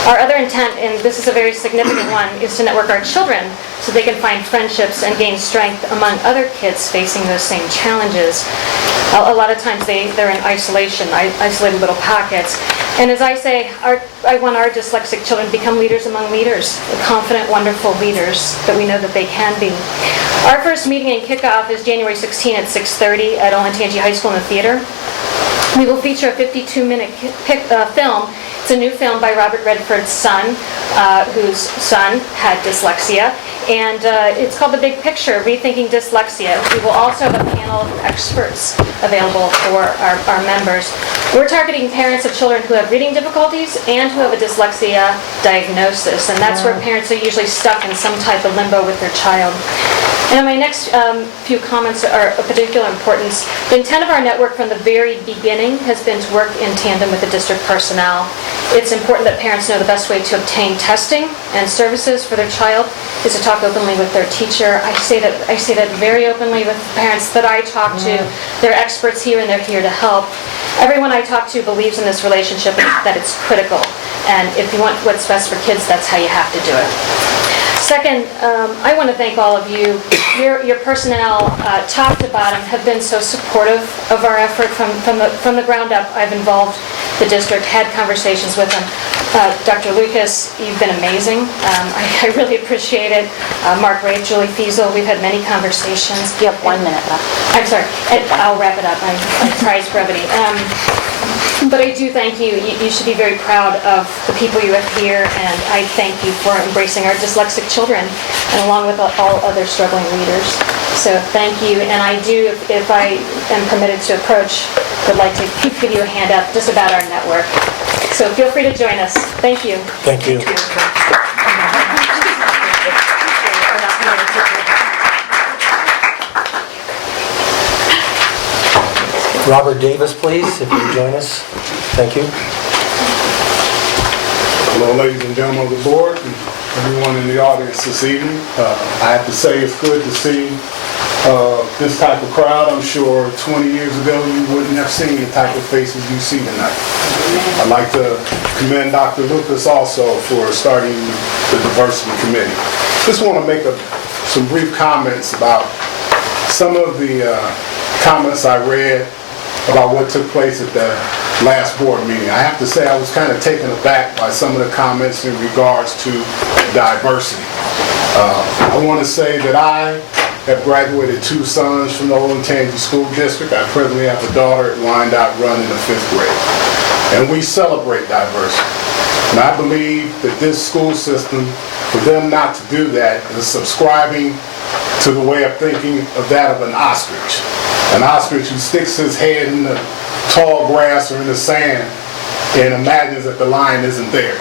Our other intent, and this is a very significant one, is to network our children so they can find friendships and gain strength among other kids facing those same challenges. A lot of times they're in isolation, isolated little pockets. And as I say, I want our dyslexic children to become leaders among leaders, confident, wonderful leaders that we know that they can be. Our first meeting and kickoff is January 16 at 6:30 at Olentangy High School in the theater. We will feature a 52-minute film. It's a new film by Robert Redford's son, whose son had dyslexia. And it's called The Big Picture, Rethinking Dyslexia. We will also have a panel of experts available for our members. We're targeting parents of children who have reading difficulties and who have a dyslexia diagnosis. And that's where parents are usually stuck in some type of limbo with their child. And my next few comments are of particular importance. The intent of our network from the very beginning has been to work in tandem with the district personnel. It's important that parents know the best way to obtain testing and services for their child is to talk openly with their teacher. I say that very openly with parents that I talk to. They're experts here and they're here to help. Everyone I talk to believes in this relationship and that it's critical. And if you want what's best for kids, that's how you have to do it. Second, I want to thank all of you. Your personnel, top to bottom, have been so supportive of our effort from the ground up. I've involved the district, had conversations with them. Dr. Lucas, you've been amazing. I really appreciate it. Mark Ray, Julie Fiesel, we've had many conversations. You have 1 minute left. I'm sorry. I'll wrap it up. I prize brevity. But I do thank you. You should be very proud of the people you have here, and I thank you for embracing our dyslexic children, and along with all other struggling readers. So thank you, and I do, if I am permitted to approach, would like to give you a handout just about our network. So feel free to join us. Thank you. Thank you. Robert Davis, please, if you would join us. Thank you. Hello, ladies and gentlemen of the board, and everyone in the audience this evening. I have to say it's good to see this type of crowd. I'm sure 20 years ago you wouldn't have seen the type of faces you see tonight. I'd like to commend Dr. Lucas also for starting the diversity committee. Just want to make some brief comments about some of the comments I read about what took place at the last board meeting. I have to say I was kind of taken aback by some of the comments in regards to diversity. I want to say that I have graduated 2 sons from the Olentangy School District. I presently have a daughter at Wyandotte Run in the 5th grade. And we celebrate diversity. And I believe that this school system, for them not to do that, is subscribing to the way of thinking of that of an ostrich. An ostrich who sticks his head in the tall grass or in the sand and imagines that the lion isn't there.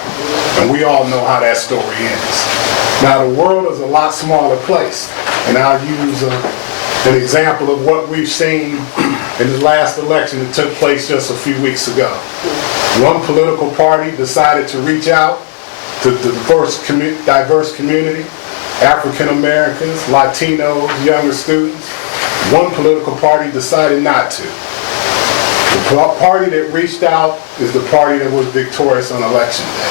And we all know how that story ends. Now the world is a lot smaller place, and I'll use an example of what we've seen in the last election that took place just a few weeks ago. One political party decided to reach out to the diverse community, African Americans, Latinos, younger students. One political party decided not to. The party that reached out is the party that was victorious on election day.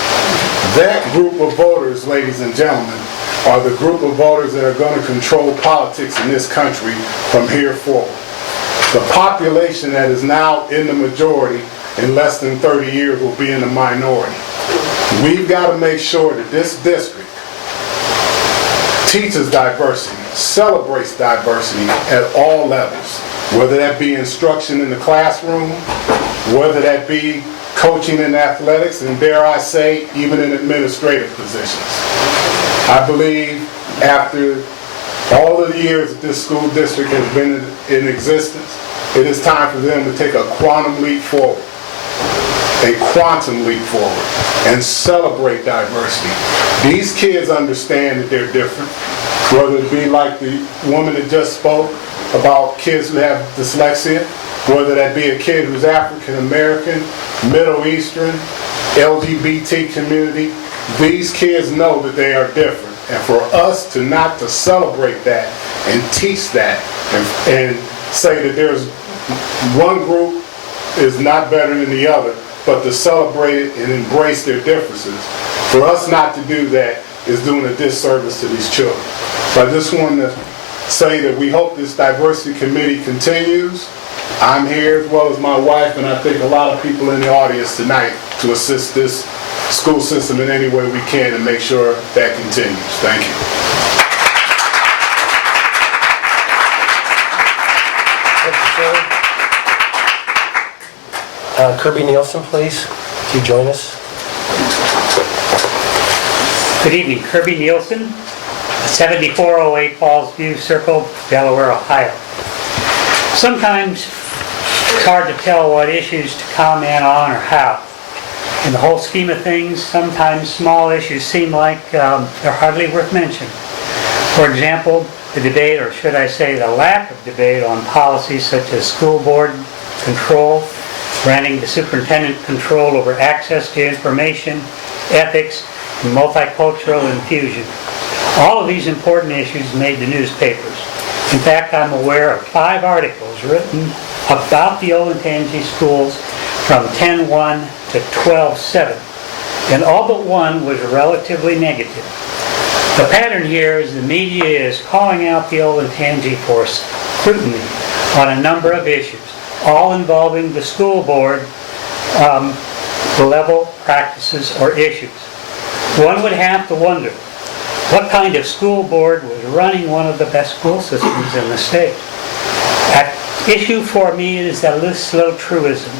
That group of voters, ladies and gentlemen, are the group of voters that are going to control politics in this country from here forward. The population that is now in the majority in less than 30 years will be in the minority. We've got to make sure that this district teaches diversity, celebrates diversity at all levels, whether that be instruction in the classroom, whether that be coaching in athletics, and dare I say, even in administrative positions. I believe after all of the years that this school district has been in existence, it is time for them to take a quantum leap forward. A quantum leap forward and celebrate diversity. These kids understand that they're different, whether it be like the woman that just spoke about kids who have dyslexia, whether that be a kid who's African American, Middle Eastern, LGBT community. These kids know that they are different, and for us to not to celebrate that and teach that and say that there's one group is not better than the other, but to celebrate it and embrace their differences. For us not to do that is doing a disservice to these children. So I just want to say that we hope this diversity committee continues. I'm here as well as my wife, and I think a lot of people in the audience tonight to assist this school system in any way we can and make sure that continues. Thank you. Thank you, sir. Kirby Nielsen, please, if you join us. Good evening, Kirby Nielsen, 7408 Falls View Circle, Delaware, Ohio. Sometimes it's hard to tell what issues to comment on or how. In the whole scheme of things, sometimes small issues seem like they're hardly worth mentioning. For example, the debate, or should I say the lack of debate, on policies such as school board control, granting the superintendent control over access to information, ethics, and multicultural infusion. All of these important issues made the newspapers. In fact, I'm aware of 5 articles written about the Olentangy schools from 10/1 to 12/7, and all but one was relatively negative. The pattern here is the media is calling out the Olentangy for scrutiny on a number of issues, all involving the school board level practices or issues. One would have to wonder what kind of school board was running one of the best school systems in the state. At issue for me is that slow truism.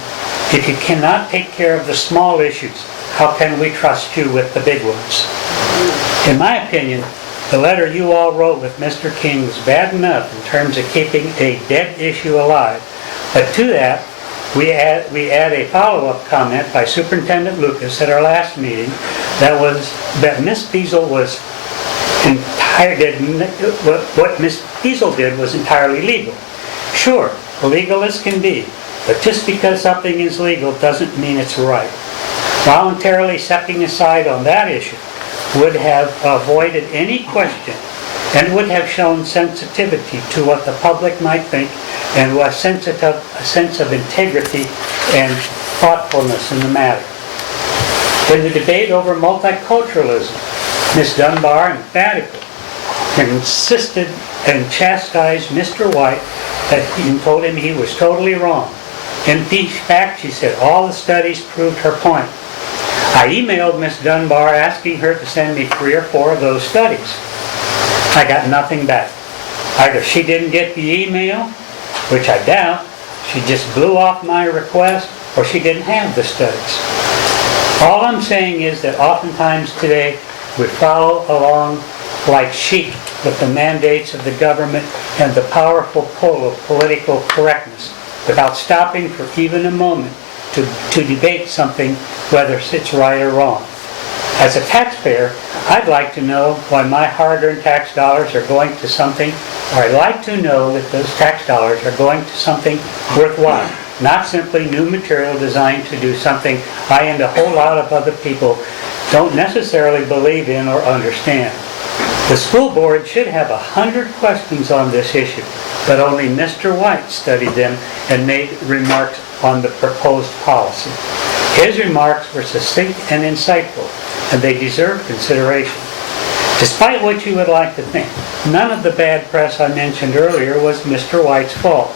If you cannot take care of the small issues, how can we trust you with the big ones? In my opinion, the letter you all wrote with Mr. King was bad enough in terms of keeping a dead issue alive. But to that, we add a follow-up comment by Superintendent Lucas at our last meeting that Miss Beazle was what Miss Beazle did was entirely legal. Sure, legal as can be, but just because something is legal doesn't mean it's right. Voluntarily stepping aside on that issue would have avoided any question and would have shown sensitivity to what the public might think and a sense of integrity and thoughtfulness in the matter. In the debate over multiculturalism, Ms. Dunbar emphatically insisted and chastised Mr. White and told him he was totally wrong. In fact, she said all the studies proved her point. I emailed Ms. Dunbar asking her to send me 3 or 4 of those studies. I got nothing back. Either she didn't get the email, which I doubt, she just blew off my request, or she didn't have the studies. All I'm saying is that oftentimes today we follow along like sheep with the mandates of the government and the powerful pull of political correctness without stopping for even a moment to debate something, whether it's right or wrong. As a taxpayer, I'd like to know why my hard-earned tax dollars are going to something, or I'd like to know that those tax dollars are going to something worthwhile, not simply new material designed to do something I and a whole lot of other people don't necessarily believe in or understand. The school board should have 100 questions on this issue, but only Mr. White studied them and made remarks on the proposed policy. His remarks were succinct and insightful, and they deserve consideration. Despite what you would like to think, none of the bad press I mentioned earlier was Mr. White's fault.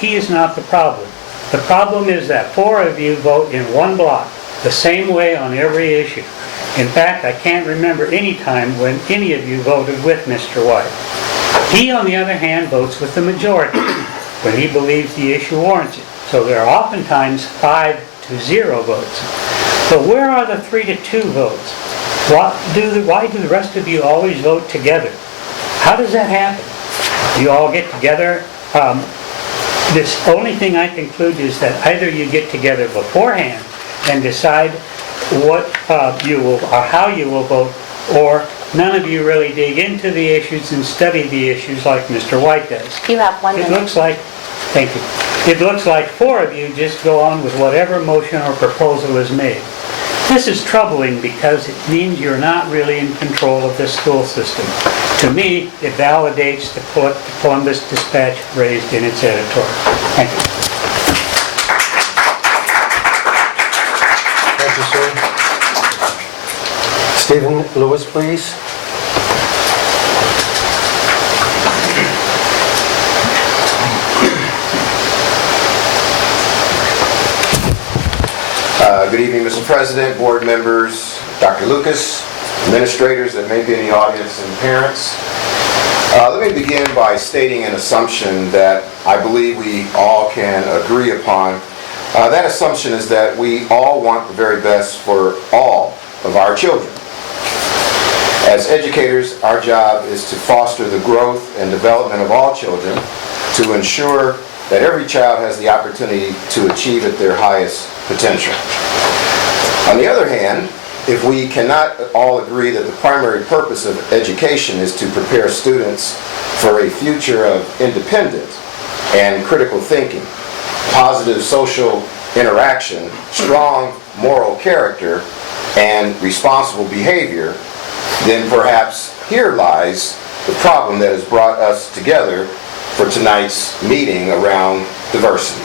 He is not the problem. The problem is that 4 of you vote in one block, the same way on every issue. In fact, I can't remember any time when any of you voted with Mr. White. He, on the other hand, votes with the majority when he believes the issue warrants it. So there are oftentimes 5-0 votes. But where are the 3-2 votes? Why do the rest of you always vote together? How does that happen? You all get together. This only thing I conclude is that either you get together beforehand and decide what you will or how you will vote, or none of you really dig into the issues and study the issues like Mr. White does. You have 1 minute. Thank you. It looks like 4 of you just go on with whatever motion or proposal is made. This is troubling because it means you're not really in control of this school system. To me, it validates the Columbus Dispatch raised in its editorial. Thank you. Thank you, sir. Stephen Lewis, please. Good evening, Mr. President, board members, Dr. Lucas, administrators that may be in the audience, and parents. Let me begin by stating an assumption that I believe we all can agree upon. That assumption is that we all want the very best for all of our children. As educators, our job is to foster the growth and development of all children, to ensure that every child has the opportunity to achieve at their highest potential. On the other hand, if we cannot all agree that the primary purpose of education is to prepare students for a future of independent and critical thinking, positive social interaction, strong moral character, and responsible behavior, then perhaps here lies the problem that has brought us together for tonight's meeting around diversity.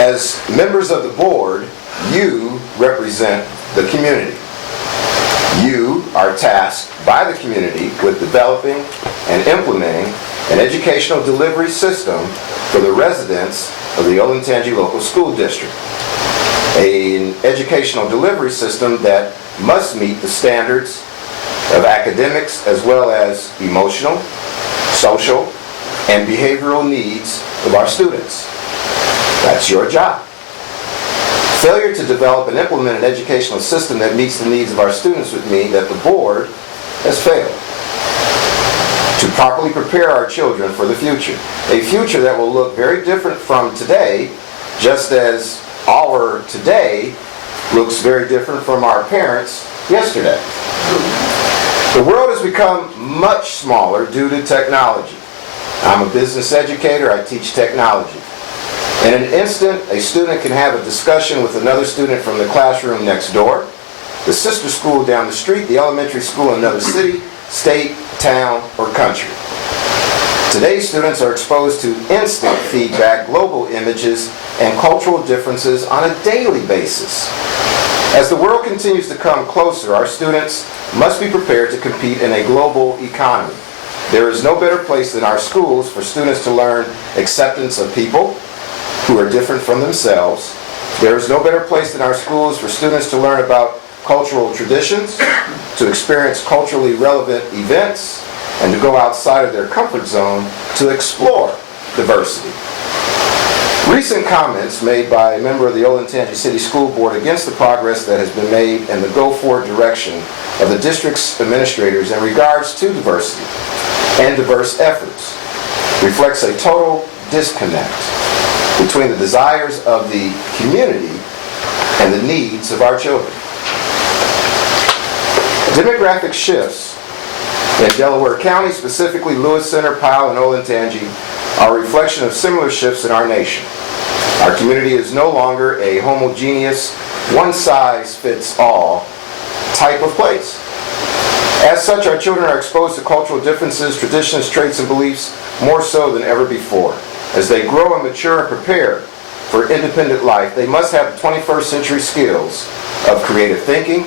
As members of the board, you represent the community. You are tasked by the community with developing and implementing an educational delivery system for the residents of the Olentangy Local School District. An educational delivery system that must meet the standards of academics as well as emotional, social, and behavioral needs of our students. That's your job. Failure to develop and implement an educational system that meets the needs of our students would mean that the board has failed to properly prepare our children for the future. A future that will look very different from today, just as our today looks very different from our parents' yesterday. The world has become much smaller due to technology. I'm a business educator, I teach technology. In an instant, a student can have a discussion with another student from the classroom next door, the sister school down the street, the elementary school in another city, state, town, or country. Today's students are exposed to instant feedback, global images, and cultural differences on a daily basis. As the world continues to come closer, our students must be prepared to compete in a global economy. There is no better place than our schools for students to learn acceptance of people who are different from themselves. There is no better place than our schools for students to learn about cultural traditions, to experience culturally relevant events, and to go outside of their comfort zone to explore diversity. Recent comments made by a member of the Olentangy City School Board against the progress that has been made in the go-forward direction of the district's administrators in regards to diversity and diverse efforts reflects a total disconnect between the desires of the community and the needs of our children. Demographic shifts in Delaware County, specifically Lewis Center, Powell, and Olentangy, are a reflection of similar shifts in our nation. Our community is no longer a homogeneous, one-size-fits-all type of place. As such, our children are exposed to cultural differences, traditions, traits, and beliefs more so than ever before. As they grow and mature and prepare for independent life, they must have 21st century skills of creative thinking,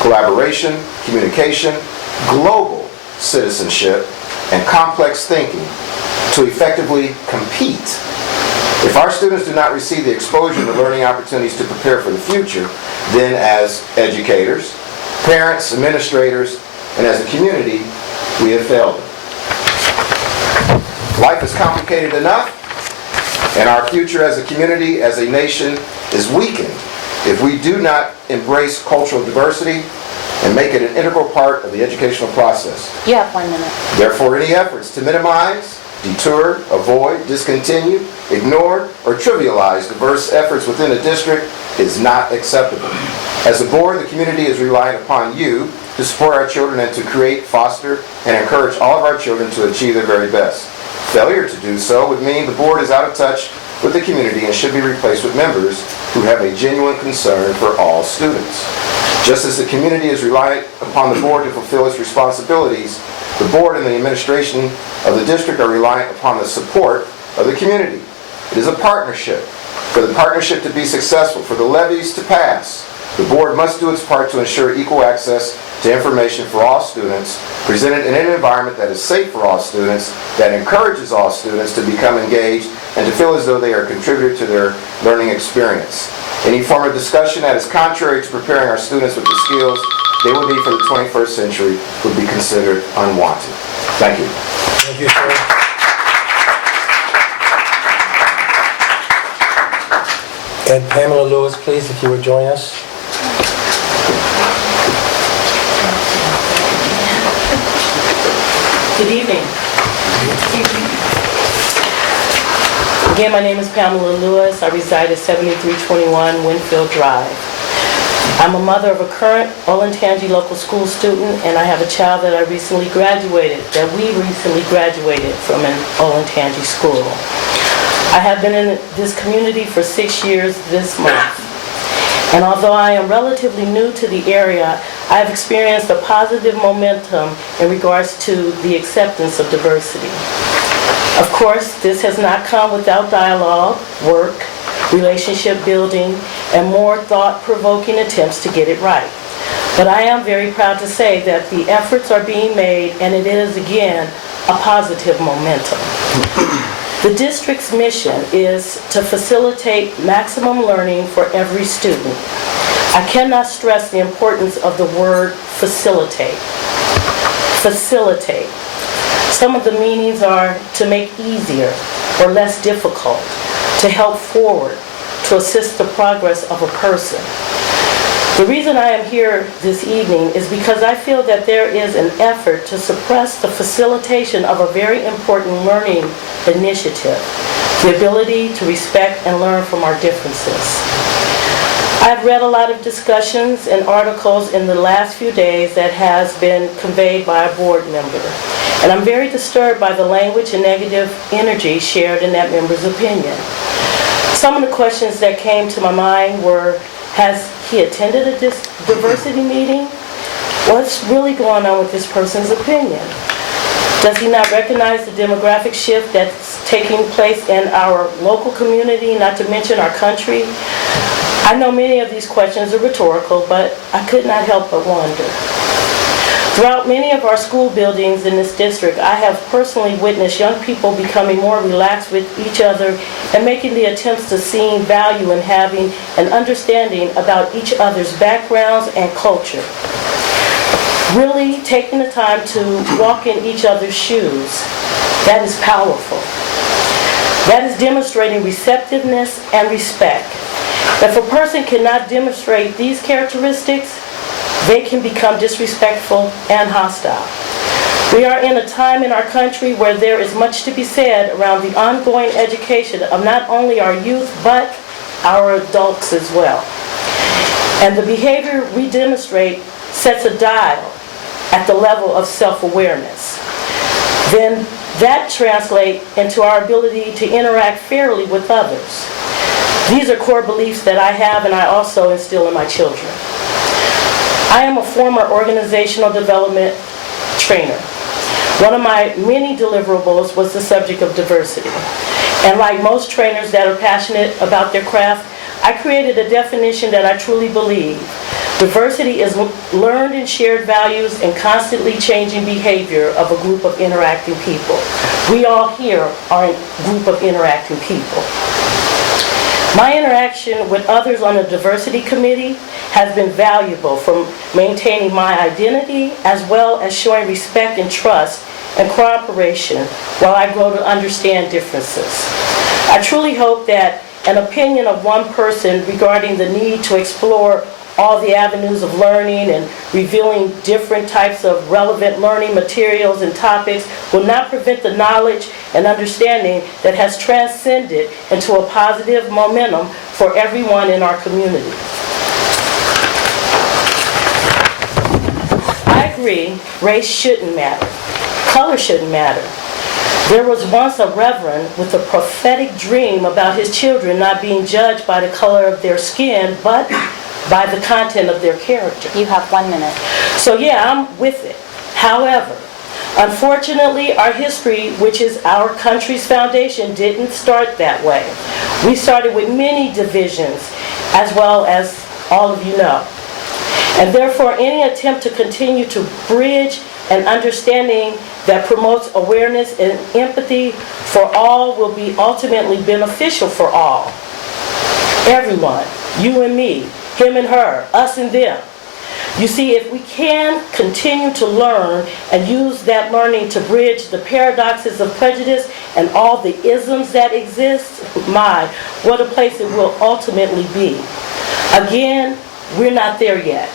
collaboration, communication, global citizenship, and complex thinking to effectively compete. If our students do not receive the exposure and the learning opportunities to prepare for the future, then as educators, parents, administrators, and as a community, we have failed them. Life is complicated enough, and our future as a community, as a nation, is weakened if we do not embrace cultural diversity and make it an integral part of the educational process. You have 1 minute. Therefore, any efforts to minimize, deter, avoid, discontinue, ignore, or trivialize diverse efforts within a district is not acceptable. As a board, the community is relying upon you to support our children and to create, foster, and encourage all of our children to achieve their very best. Failure to do so would mean the board is out of touch with the community and should be replaced with members who have a genuine concern for all students. Just as the community is reliant upon the board to fulfill its responsibilities, the board and the administration of the district are reliant upon the support of the community. It is a partnership. For the partnership to be successful, for the levies to pass, the board must do its part to ensure equal access to information for all students, presented in an environment that is safe for all students, that encourages all students to become engaged and to feel as though they are a contributor to their learning experience. Any form of discussion that is contrary to preparing our students with the skills they will need for the 21st century would be considered unwanted. Thank you. Thank you, sir. And Pamela Lewis, please, if you would join us. Good evening. Again, my name is Pamela Lewis. I reside at 7321 Winfield Drive. I'm a mother of a current Olentangy local school student, and I have a child that we recently graduated from an Olentangy school. I have been in this community for 6 years this month. And although I am relatively new to the area, I have experienced a positive momentum in regards to the acceptance of diversity. Of course, this has not come without dialogue, work, relationship building, and more thought-provoking attempts to get it right. But I am very proud to say that the efforts are being made, and it is, again, a positive momentum. The district's mission is to facilitate maximum learning for every student. I cannot stress the importance of the word facilitate. Facilitate. Some of the meanings are to make easier or less difficult, to help forward, to assist the progress of a person. The reason I am here this evening is because I feel that there is an effort to suppress the facilitation of a very important learning initiative, the ability to respect and learn from our differences. I've read a lot of discussions and articles in the last few days that has been conveyed by a board member, and I'm very disturbed by the language and negative energy shared in that member's opinion. Some of the questions that came to my mind were, has he attended a diversity meeting? What's really going on with this person's opinion? Does he not recognize the demographic shift that's taking place in our local community, not to mention our country? I know many of these questions are rhetorical, but I could not help but wonder. Throughout many of our school buildings in this district, I have personally witnessed young people becoming more relaxed with each other and making the attempts to see value in having an understanding about each other's backgrounds and culture. Really taking the time to walk in each other's shoes, that is powerful. That is demonstrating receptiveness and respect. If a person cannot demonstrate these characteristics, they can become disrespectful and hostile. We are in a time in our country where there is much to be said around the ongoing education of not only our youth, but our adults as well. And the behavior we demonstrate sets a dial at the level of self-awareness. Then that translates into our ability to interact fairly with others. These are core beliefs that I have and I also instill in my children. I am a former organizational development trainer. One of my many deliverables was the subject of diversity. And like most trainers that are passionate about their craft, I created a definition that I truly believe. Diversity is learned and shared values and constantly changing behavior of a group of interacting people. We all here are a group of interacting people. My interaction with others on the diversity committee has been valuable from maintaining my identity as well as showing respect and trust and cooperation while I grow to understand differences. I truly hope that an opinion of one person regarding the need to explore all the avenues of learning and revealing different types of relevant learning materials and topics will not prevent the knowledge and understanding that has transcended into a positive momentum for everyone in our community. I agree, race shouldn't matter. Color shouldn't matter. There was once a reverend with a prophetic dream about his children not being judged by the color of their skin, but by the content of their character. You have 1 minute. So yeah, I'm with it. However, unfortunately, our history, which is our country's foundation, didn't start that way. We started with many divisions, as well as all of you know. And therefore, any attempt to continue to bridge an understanding that promotes awareness and empathy for all will be ultimately beneficial for all. Everyone, you and me, him and her, us and them. You see, if we can continue to learn and use that learning to bridge the paradoxes of prejudice and all the isms that exist, my, what a place it will ultimately be. Again, we're not there yet.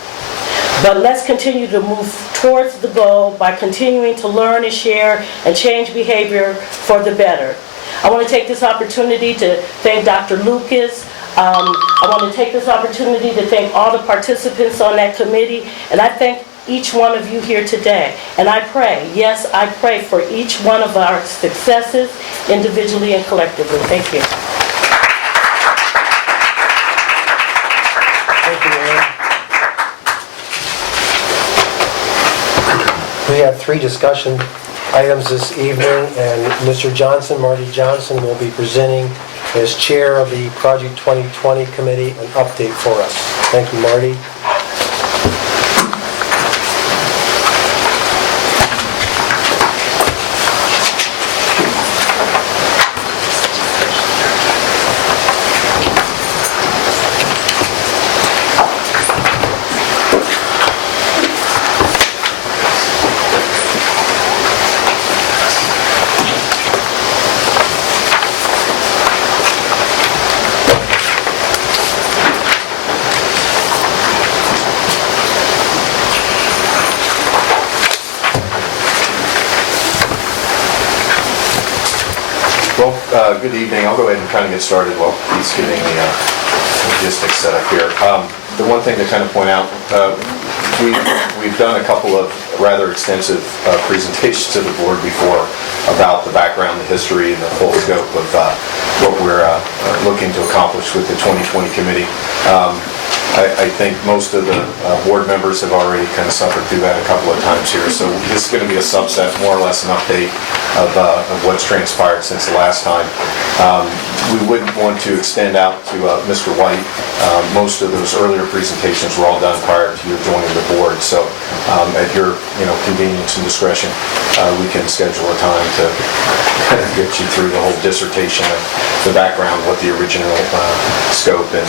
But let's continue to move towards the goal by continuing to learn and share and change behavior for the better. I want to take this opportunity to thank Dr. Lucas. I want to take this opportunity to thank all the participants on that committee, and I thank each one of you here today. And I pray, yes, I pray for each one of our successes, individually and collectively. Thank you. Thank you, Ann. We have 3 discussion items this evening, and Mr. Johnson, Marty Johnson, will be presenting as chair of the Project 2020 Committee an update for us. Thank you, Marty. Good evening. I'll go ahead and kind of get started while he's getting the logistics set up here. The one thing to kind of point out, we've done a couple of rather extensive presentations to the board before about the background, the history, and the full scope of what we're looking to accomplish with the 2020 committee. I think most of the board members have already kind of suffered through that a couple of times here. So this is going to be a subset, more or less an update of what's transpired since the last time. We wouldn't want to extend out to Mr. White. Most of those earlier presentations were all done prior to your joining the board. So at your convenience and discretion, we can schedule a time to kind of get you through the whole dissertation of the background, what the original scope and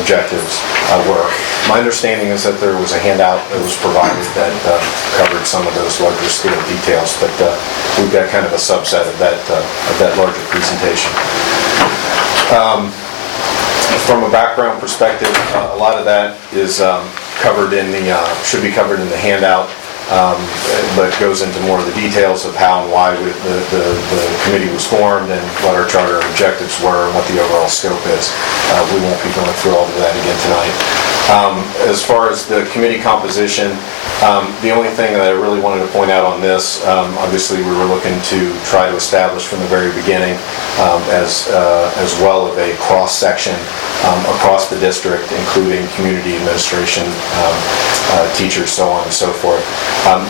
objectives were. My understanding is that there was a handout that was provided that covered some of those larger scale details, but we've got kind of a subset of that larger presentation. From a background perspective, a lot of that is covered in should be covered in the handout, but goes into more of the details of how and why the committee was formed and what our charter and objectives were and what the overall scope is. We won't be going through all of that again tonight. As far as the committee composition, the only thing that I really wanted to point out on this, obviously we were looking to try to establish from the very beginning as well of a cross-section across the district, including community administration, teachers, so on and so forth.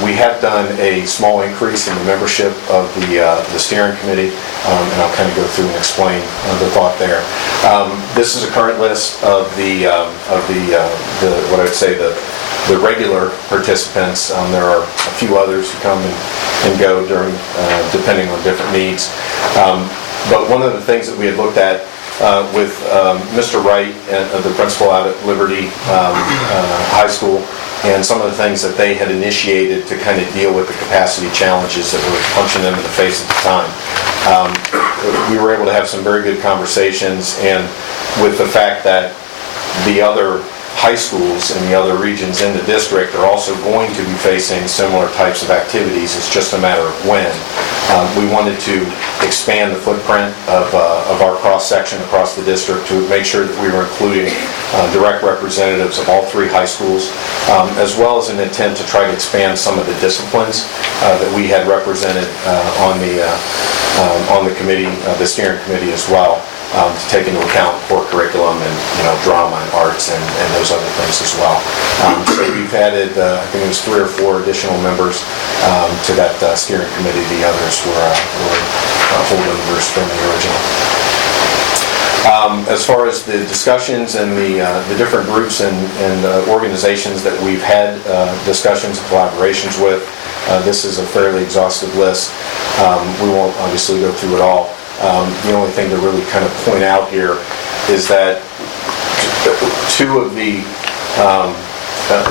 We have done a small increase in the membership of the steering committee, and I'll kind of go through and explain the thought there. This is a current list of what I would say the regular participants. There are a few others who come and go during depending on different needs. But one of the things that we had looked at with Mr. Wright, the principal out at Liberty High School, and some of the things that they had initiated to kind of deal with the capacity challenges that were punching them in the face at the time. We were able to have some very good conversations, and with the fact that the other high schools in the other regions in the district are also going to be facing similar types of activities. It's just a matter of when. We wanted to expand the footprint of our cross-section across the district to make sure that we were including direct representatives of all 3 high schools, as well as an intent to try to expand some of the disciplines that we had represented on the committee, the steering committee as well. To take into account core curriculum and drama and arts and those other things as well. So we've added, I think it was 3 or 4 additional members to that steering committee. The others were holdovers from the original. As far as the discussions and the different groups and organizations that we've had discussions and collaborations with, this is a fairly exhaustive list. We won't obviously go through it all. The only thing to really kind of point out here is that 2 of the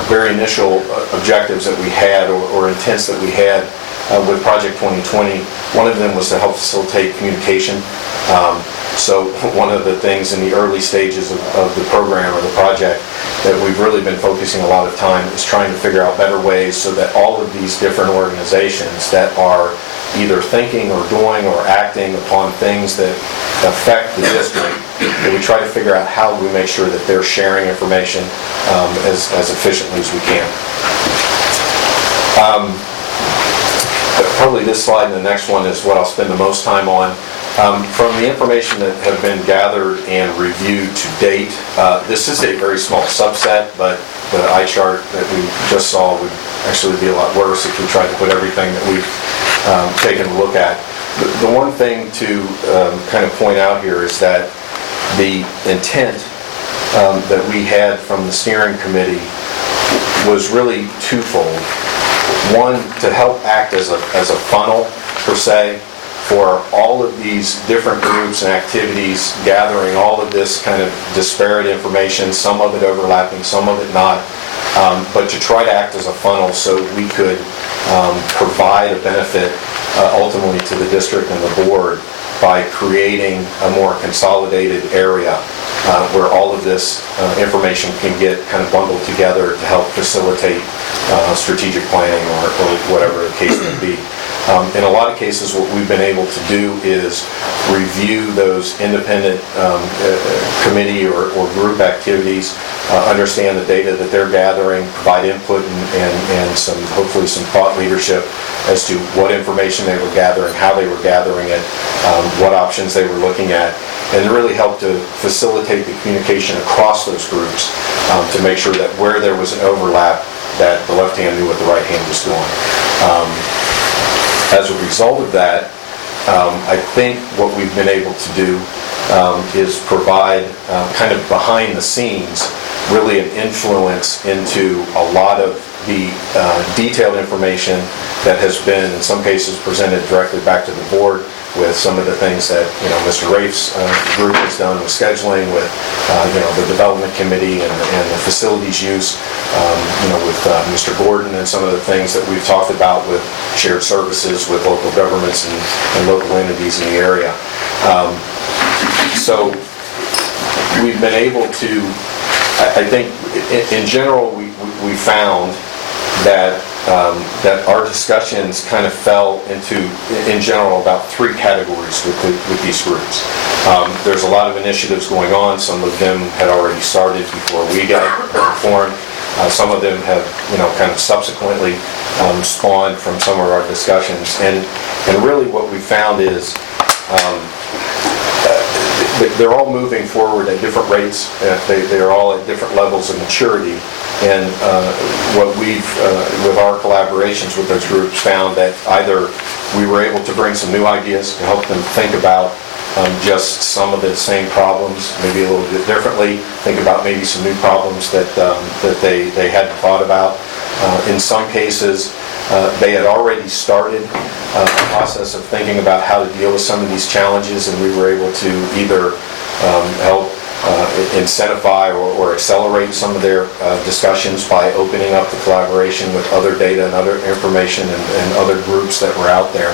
very initial objectives that we had or intents that we had with Project 2020. One of them was to help facilitate communication. So one of the things in the early stages of the program or the project that we've really been focusing a lot of time is trying to figure out better ways so that all of these different organizations that are either thinking or doing or acting upon things that affect the district, that we try to figure out how do we make sure that they're sharing information as efficiently as we can. Probably this slide and the next one is what I'll spend the most time on. From the information that have been gathered and reviewed to date, this is a very small subset, but the eye chart that we just saw would actually be a lot worse if we tried to put everything that we've taken a look at. The one thing to kind of point out here is that the intent that we had from the steering committee was really twofold. One, to help act as a funnel, per se, for all of these different groups and activities, gathering all of this kind of disparate information, some of it overlapping, some of it not, but to try to act as a funnel so we could provide a benefit ultimately to the district and the board by creating a more consolidated area where all of this information can get kind of bundled together to help facilitate strategic planning or whatever the case may be. In a lot of cases, what we've been able to do is review those independent committee or group activities, understand the data that they're gathering, provide input and hopefully some thought leadership as to what information they were gathering, how they were gathering it, what options they were looking at, and to really help to facilitate the communication across those groups to make sure that where there was an overlap, that the left hand knew what the right hand was doing. As a result of that, I think what we've been able to do is provide kind of behind the scenes really an influence into a lot of the detailed information that has been in some cases presented directly back to the board with some of the things that Mr. Rafe's group has done with scheduling, with the development committee and the facilities use, with Mr. Gordon and some of the things that we've talked about with shared services with local governments and local entities in the area. So we've been able to, I think in general we found that our discussions kind of fell into, in general, about three categories with these groups. There's a lot of initiatives going on. Some of them had already started before we got informed. Some of them have, kind of subsequently spawned from some of our discussions. And really what we found is they're all moving forward at different rates. They're all at different levels of maturity. And what we've, with our collaborations with those groups, found that either we were able to bring some new ideas to help them think about just some of the same problems, maybe a little bit differently, think about maybe some new problems that they hadn't thought about. In some cases, they had already started a process of thinking about how to deal with some of these challenges, and we were able to either help incentivize or accelerate some of their discussions by opening up the collaboration with other data and other information and other groups that were out there.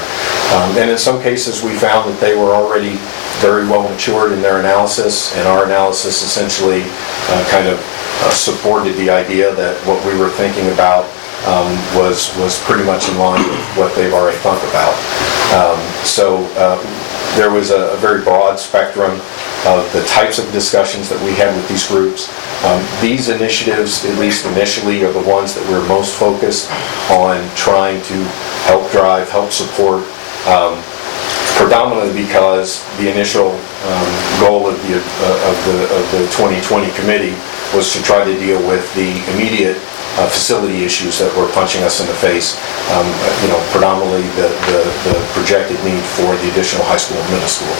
And in some cases we found that they were already very well matured in their analysis, and our analysis essentially kind of supported the idea that what we were thinking about was pretty much in line with what they've already thought about. So there was a very broad spectrum of the types of discussions that we had with these groups. These initiatives, at least initially, are the ones that we're most focused on trying to help drive, help support, predominantly because the initial goal of the 2020 committee was to try to deal with the immediate facility issues that were punching us in the face, predominantly the projected need for the additional high school and middle school.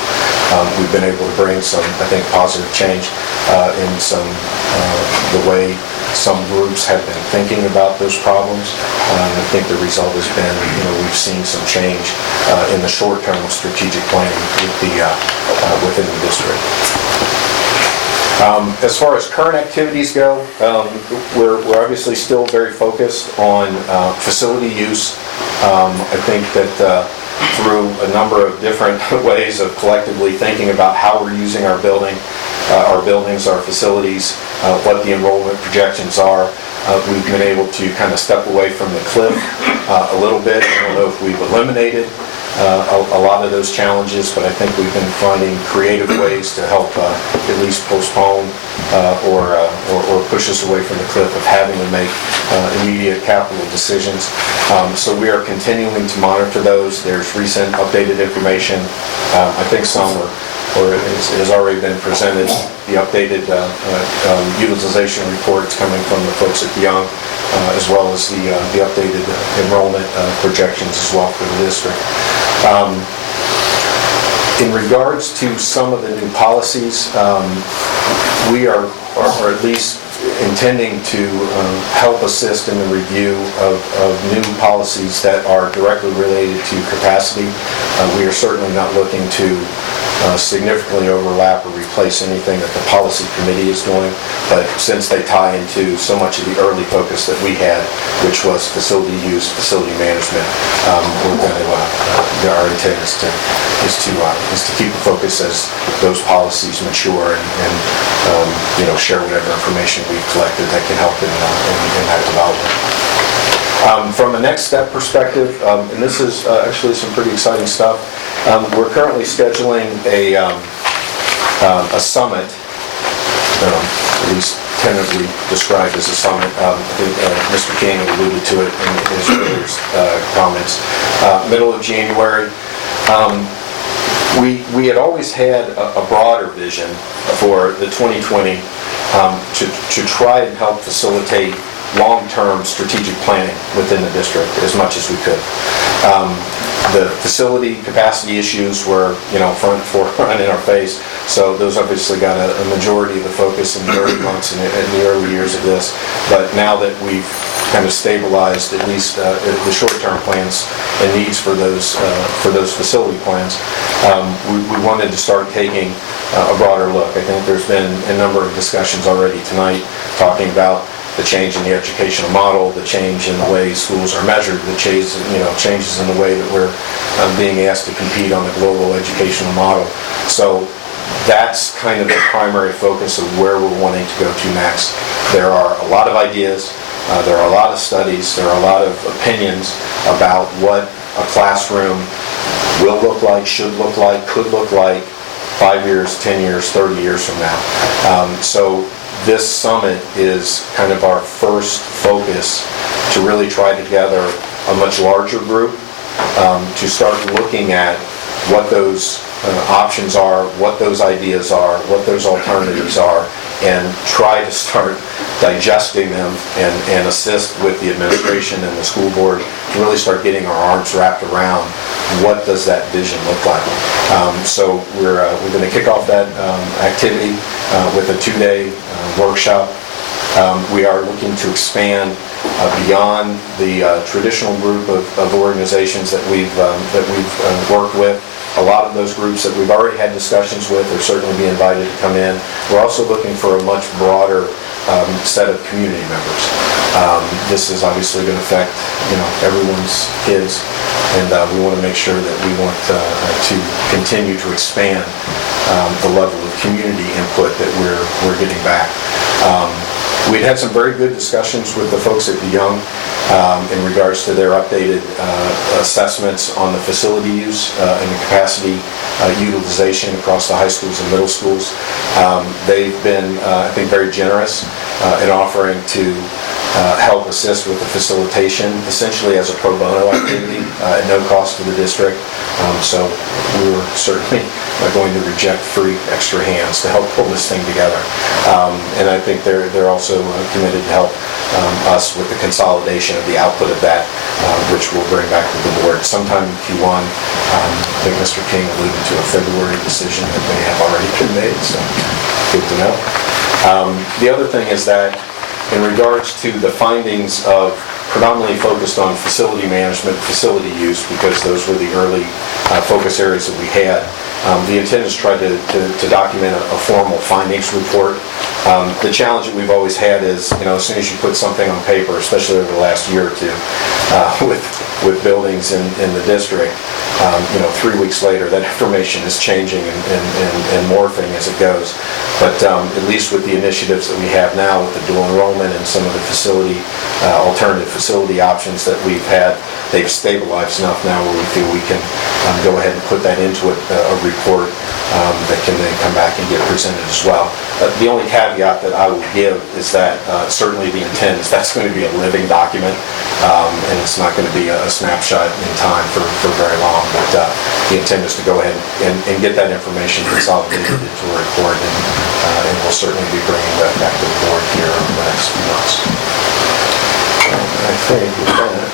We've been able to bring some, I think, positive change in the way some groups have been thinking about those problems. I think the result has been, we've seen some change in the short-term strategic planning within the district. As far as current activities go, we're obviously still very focused on facility use. I think that through a number of different ways of collectively thinking about how we're using our buildings, our facilities, what the enrollment projections are, we've been able to kind of step away from the cliff a little bit. I don't know if we've eliminated a lot of those challenges, but I think we've been finding creative ways to help at least postpone or push us away from the cliff of having to make immediate capital decisions. So we are continuing to monitor those. There's recent updated information. I think some has already been presented. The updated utilization reports coming from the folks at Young, as well as the updated enrollment projections as well for the district. In regards to some of the new policies, we are at least intending to help assist in the review of new policies that are directly related to capacity. We are certainly not looking to significantly overlap or replace anything that the policy committee is doing, but since they tie into so much of the early focus that we had, which was facility use, facility management, we're going to, our intent is to keep the focus as those policies mature and share whatever information we've collected that can help in that development. From a next step perspective, and this is actually some pretty exciting stuff, we're currently scheduling a summit, at least tentatively described as a summit. I think Mr. King alluded to it in his earlier comments. Middle of January. We had always had a broader vision for the 2020 to try and help facilitate long-term strategic planning within the district as much as we could. The facility capacity issues were, forefront in our face, so those obviously got a majority of the focus in the early months and in the early years of this. But now that we've kind of stabilized at least the short-term plans and needs for those facility plans, we wanted to start taking a broader look. I think there's been a number of discussions already tonight talking about the change in the educational model, the change in the way schools are measured, the changes in the way that we're being asked to compete on the global educational model. So that's kind of the primary focus of where we're wanting to go to next. There are a lot of ideas, there are a lot of studies, there are a lot of opinions about what a classroom will look like, should look like, could look like 5 years, 10 years, 30 years from now. So this summit is kind of our first focus to really try to gather a much larger group to start looking at what those options are, what those ideas are, what those alternatives are, and try to start digesting them and assist with the administration and the school board to really start getting our arms wrapped around what does that vision look like. So we're going to kick off that activity with a 2-day workshop. We are looking to expand beyond the traditional group of organizations that we've worked with. A lot of those groups that we've already had discussions with will certainly be invited to come in. We're also looking for a much broader set of community members. This is obviously going to affect everyone's kids, and we want to make sure that we want to continue to expand the level of community input that we're getting back. We'd had some very good discussions with the folks at the Young in regards to their updated assessments on the facility use and the capacity utilization across the high schools and middle schools. They've been, I think, very generous in offering to help assist with the facilitation, essentially as a pro bono activity at no cost to the district. So we were certainly going to reject free extra hands to help pull this thing together. And I think they're also committed to help us with the consolidation of the output of that, which we'll bring back to the board sometime in Q1. I think Mr. King alluded to a February decision that may have already been made, so good to know. The other thing is that in regards to the findings of predominantly focused on facility management, facility use, because those were the early focus areas that we had. The intent is to try to document a formal findings report. The challenge that we've always had is, as soon as you put something on paper, especially over the last year or two, with buildings in the district, 3 weeks later, that information is changing and morphing as it goes. But at least with the initiatives that we have now with the dual enrollment and some of the alternative facility options that we've had, they've stabilized enough now where we feel we can go ahead and put that into a report that can then come back and get presented as well. The only caveat that I will give is that certainly the intent is that's going to be a living document, and it's not going to be a snapshot in time for very long. But the intent is to go ahead and get that information consolidated into a report, and we'll certainly be bringing that back to the board here over the next few months. I think with that,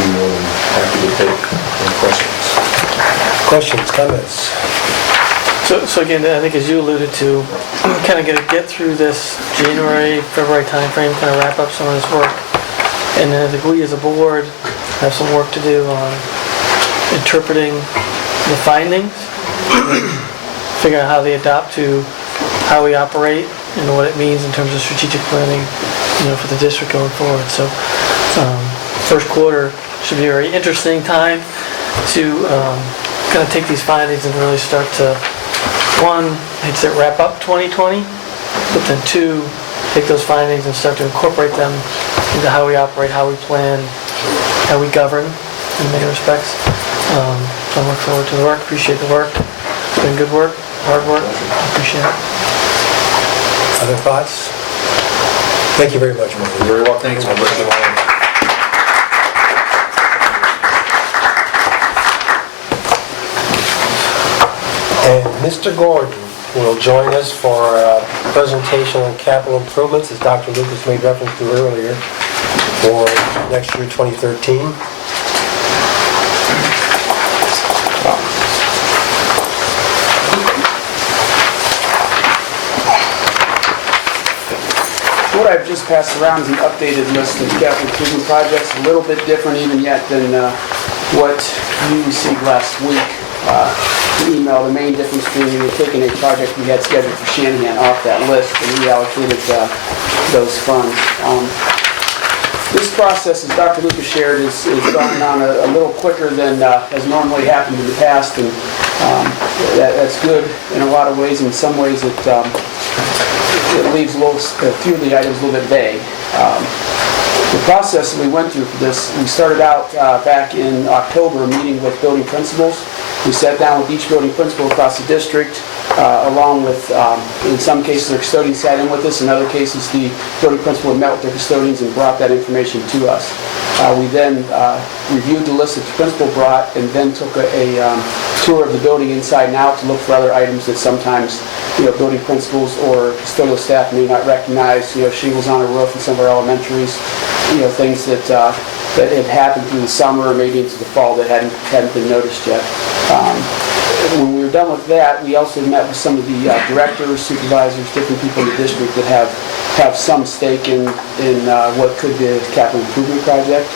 we're more than happy to take any questions. Questions, comments? So again, I think as you alluded to, kind of get through this January, February timeframe, kind of wrap up some of this work. And then I think we as a board have some work to do on interpreting the findings, figuring out how they adapt to how we operate and what it means in terms of strategic planning, for the district going forward. So first quarter should be a very interesting time to kind of take these findings and really start to, one, I'd say wrap up 2020, but then two, take those findings and start to incorporate them into how we operate, how we plan, how we govern in many respects. So I look forward to the work, appreciate the work. It's been good work, hard work, appreciate it. Other thoughts? Thank you very much, Mark. You're very well. Thanks. And Mr. Gordon will join us for a presentation on capital improvements, as Dr. Lucas made reference to earlier, for next year, 2013. What I've just passed around is an updated list of capital improvement projects, a little bit different even yet than what you received last week. The email, the main difference being we had taken a project we had scheduled for Shanahan off that list and reallocated those funds. This process, as Dr. Lucas shared, is going on a little quicker than has normally happened in the past, and that's good in a lot of ways. In some ways, it leaves a few of the items a little bit vague. The process that we went through for this, we started out back in October meeting with building principals. We sat down with each building principal across the district, along with, in some cases, their custodians sat in with us. In other cases, the building principal had met with their custodians and brought that information to us. We then reviewed the list that the principal brought and then took a tour of the building inside and out to look for other items that sometimes building principals or custodial staff may not recognize, shingles on a roof in some of our elementaries, things that had happened through the summer or maybe into the fall that hadn't been noticed yet. When we were done with that, we also met with some of the directors, supervisors, different people in the district that have some stake in what could be a capital improvement project,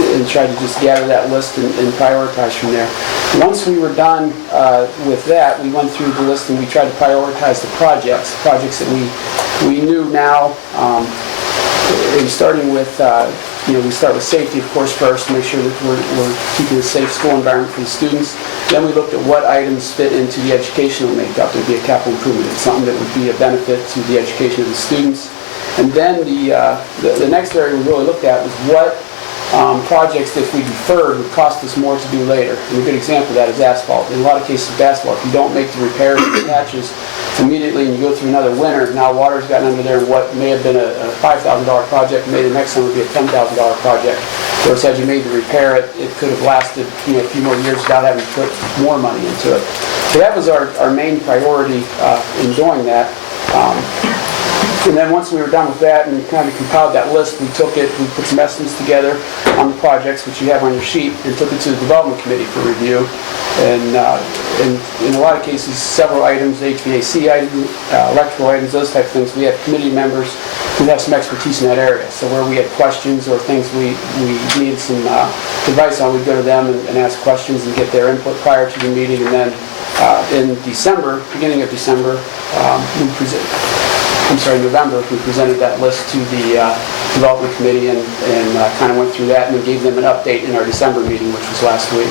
and tried to just gather that list and prioritize from there. Once we were done with that, we went through the list and we tried to prioritize the projects that we knew now, and starting with we start with safety, of course, first to make sure that we're keeping a safe school environment for the students. Then we looked at what items fit into the educational makeup. There'd be a capital improvement. It's something that would be a benefit to the education of the students. And then the next area we really looked at was what projects that if we deferred would cost us more to do later. And a good example of that is asphalt. In a lot of cases with asphalt, if you don't make the repairs and patches immediately and you go through another winter, now water's gotten under there, and what may have been a $5,000 project may the next summer be a $10,000 project. Whereas had you made the repair, it could have lasted a few more years without having to put more money into it. So that was our main priority in doing that. And then once we were done with that and kind of compiled that list, we took it, we put some estimates together on the projects, which you have on your sheet, and took it to the development committee for review. And in a lot of cases, several items, HVAC items, electrical items, those type of things, we have committee members who have some expertise in that area. So where we had questions or things we needed some advice on, we'd go to them and ask questions and get their input prior to the meeting. And then in December, beginning of December, November, we presented that list to the development committee and kind of went through that and then gave them an update in our December meeting, which was last week.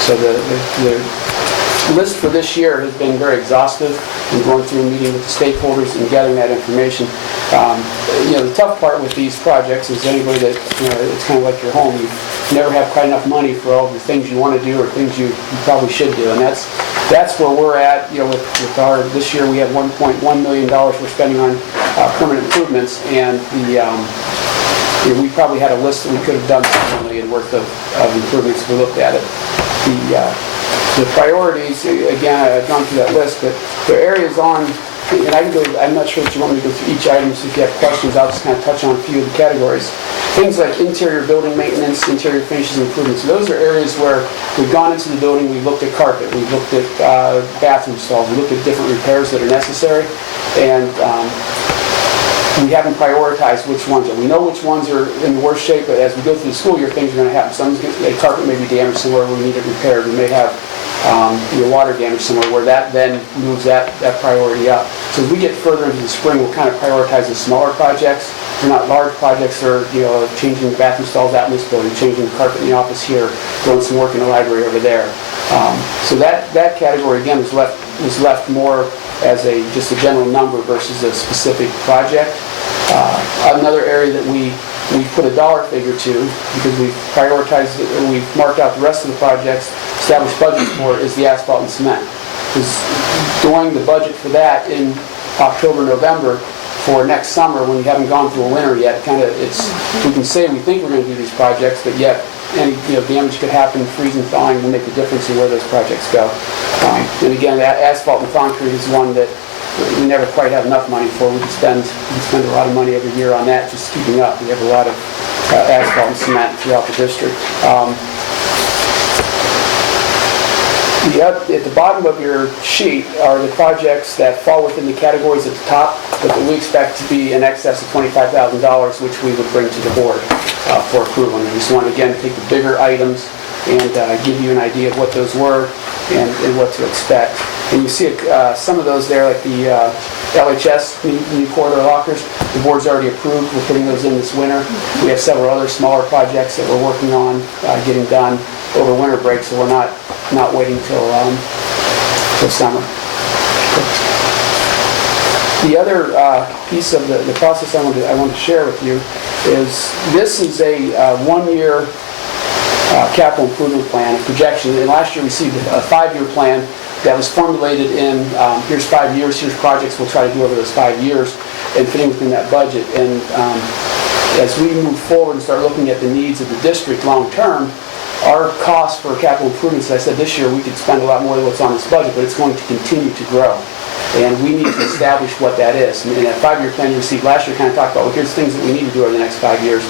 So the list for this year has been very exhaustive in going through and meeting with the stakeholders and gathering that information. The tough part with these projects is anybody that, it's kind of like your home. You never have quite enough money for all the things you want to do or things you probably should do. And that's where we're at, with our, this year we have $1.1 million we're spending on permanent improvements, and we probably had a list that we could have done $6 million worth of improvements if we looked at it. The priorities, again, I've gone through that list, but there are areas on, and I can go, I'm not sure if you want me to go through each item, so if you have questions, I'll just kind of touch on a few of the categories. Things like interior building maintenance, interior finishes improvements. Those are areas where we've gone into the building, we've looked at carpet, we've looked at bathroom stalls, we looked at different repairs that are necessary, and we haven't prioritized which ones are. We know which ones are in the worst shape, but as we go through the school year, things are going to happen. A carpet may be damaged somewhere where we need it repaired. We may have water damage somewhere where that then moves that priority up. So as we get further into the spring, we'll kind of prioritize the smaller projects. They're not large projects. They're changing the bathroom stalls out in this building, changing the carpet in the office here, doing some work in the library over there. So that category again was left more as just a general number versus a specific project. Another area that we put a dollar figure to, because we've prioritized it, or we've marked out the rest of the projects, established budgets for, is the asphalt and cement. Because doing the budget for that in October, November for next summer, when we haven't gone through a winter yet, we can say we think we're going to do these projects, but yet any damage could happen, freezing, thawing will make a difference in where those projects go. And again, that asphalt and concrete is one that we never quite have enough money for. We spend a lot of money every year on that, just keeping up. We have a lot of asphalt and cement throughout the district. At the bottom of your sheet are the projects that fall within the categories at the top, but that we expect to be in excess of $25,000, which we would bring to the board for approval. And I just want to again take the bigger items and give you an idea of what those were and what to expect. And you see some of those there, like the LHS, new corridor lockers. The board's already approved. We're putting those in this winter. We have several other smaller projects that we're working on getting done over winter break, so we're not waiting till summer. The other piece of the process I want to share with you is this is a one-year capital improvement plan, a projection. And last year we received a 5-year plan that was formulated in, here's 5 years, here's projects we'll try to do over those 5 years and fitting within that budget. And as we move forward and start looking at the needs of the district long term, our cost for capital improvements, as I said, this year we could spend a lot more than what's on this budget, but it's going to continue to grow. And we need to establish what that is. And that 5-year plan you received last year kind of talked about, well, here's things that we need to do over the next 5 years.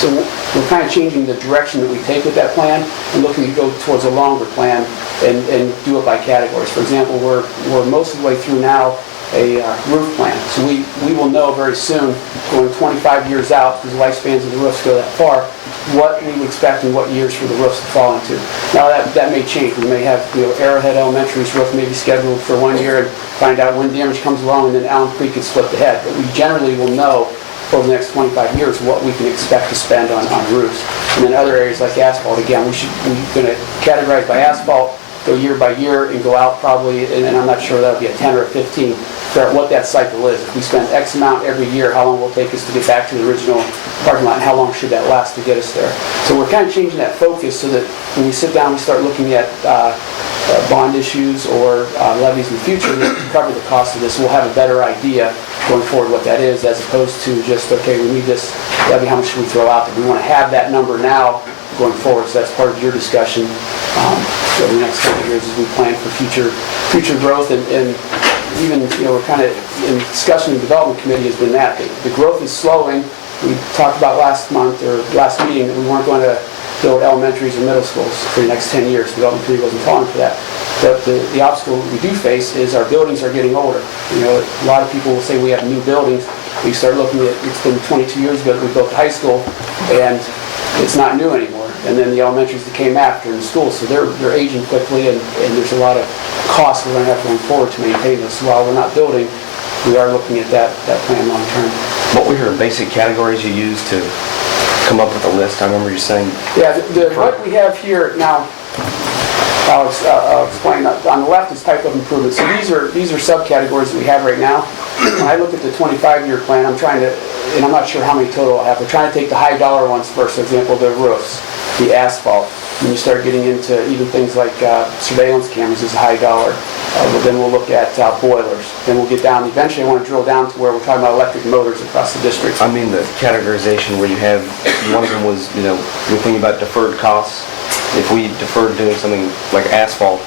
So we're kind of changing the direction that we take with that plan and looking to go towards a longer plan and do it by categories. For example, we're most of the way through now a roof plan. So we will know very soon, going 25 years out, because the lifespans of the roofs go that far, what we would expect and what years for the roofs to fall into. Now that may change. We may have, Arrowhead Elementary's roof may be scheduled for 1 year and find out when damage comes along, and then Allen Creek could split the head. But we generally will know over the next 25 years what we can expect to spend on roofs. And then other areas like asphalt, again, we're going to categorize by asphalt, go year by year, and go out probably, and I'm not sure that'll be a 10 or a 15, figure out what that cycle is. If we spend X amount every year, how long will it take us to get back to the original parking lot, and how long should that last to get us there? So we're kind of changing that focus so that when we sit down and start looking at bond issues or levies in the future to cover the cost of this, we'll have a better idea going forward what that is, as opposed to just, okay, we need this levy, how much should we throw out there? We want to have that number now going forward, so that's part of your discussion over the next couple of years as we plan for future growth. And even, we're kind of in discussion in the development committee has been that the growth is slowing. We talked about last month or last meeting that we weren't going to build elementaries or middle schools for the next 10 years. The development committee wasn't calling for that. But the obstacle we do face is our buildings are getting older. A lot of people will say we have new buildings. We start looking at, it's been 22 years ago that we built the high school, and it's not new anymore. And then the elementaries that came after in the schools, so they're aging quickly, and there's a lot of costs we're going to have going forward to maintain this. So while we're not building, we are looking at that plan long term. What were your basic categories you used to come up with a list? I remember you saying... Yeah, what we have here now, I'll explain. On the left is type of improvement. So these are subcategories that we have right now. When I look at the 25-year plan, I'm trying to, and I'm not sure how many total I have, we're trying to take the high dollar ones first. For example, the roofs, the asphalt. When you start getting into even things like surveillance cameras is a high dollar. But then we'll look at boilers. Then we'll get down, eventually I want to drill down to where we're talking about electric motors across the district. I mean the categorization where you have, one of them was, you're thinking about deferred costs. If we deferred doing something like asphalt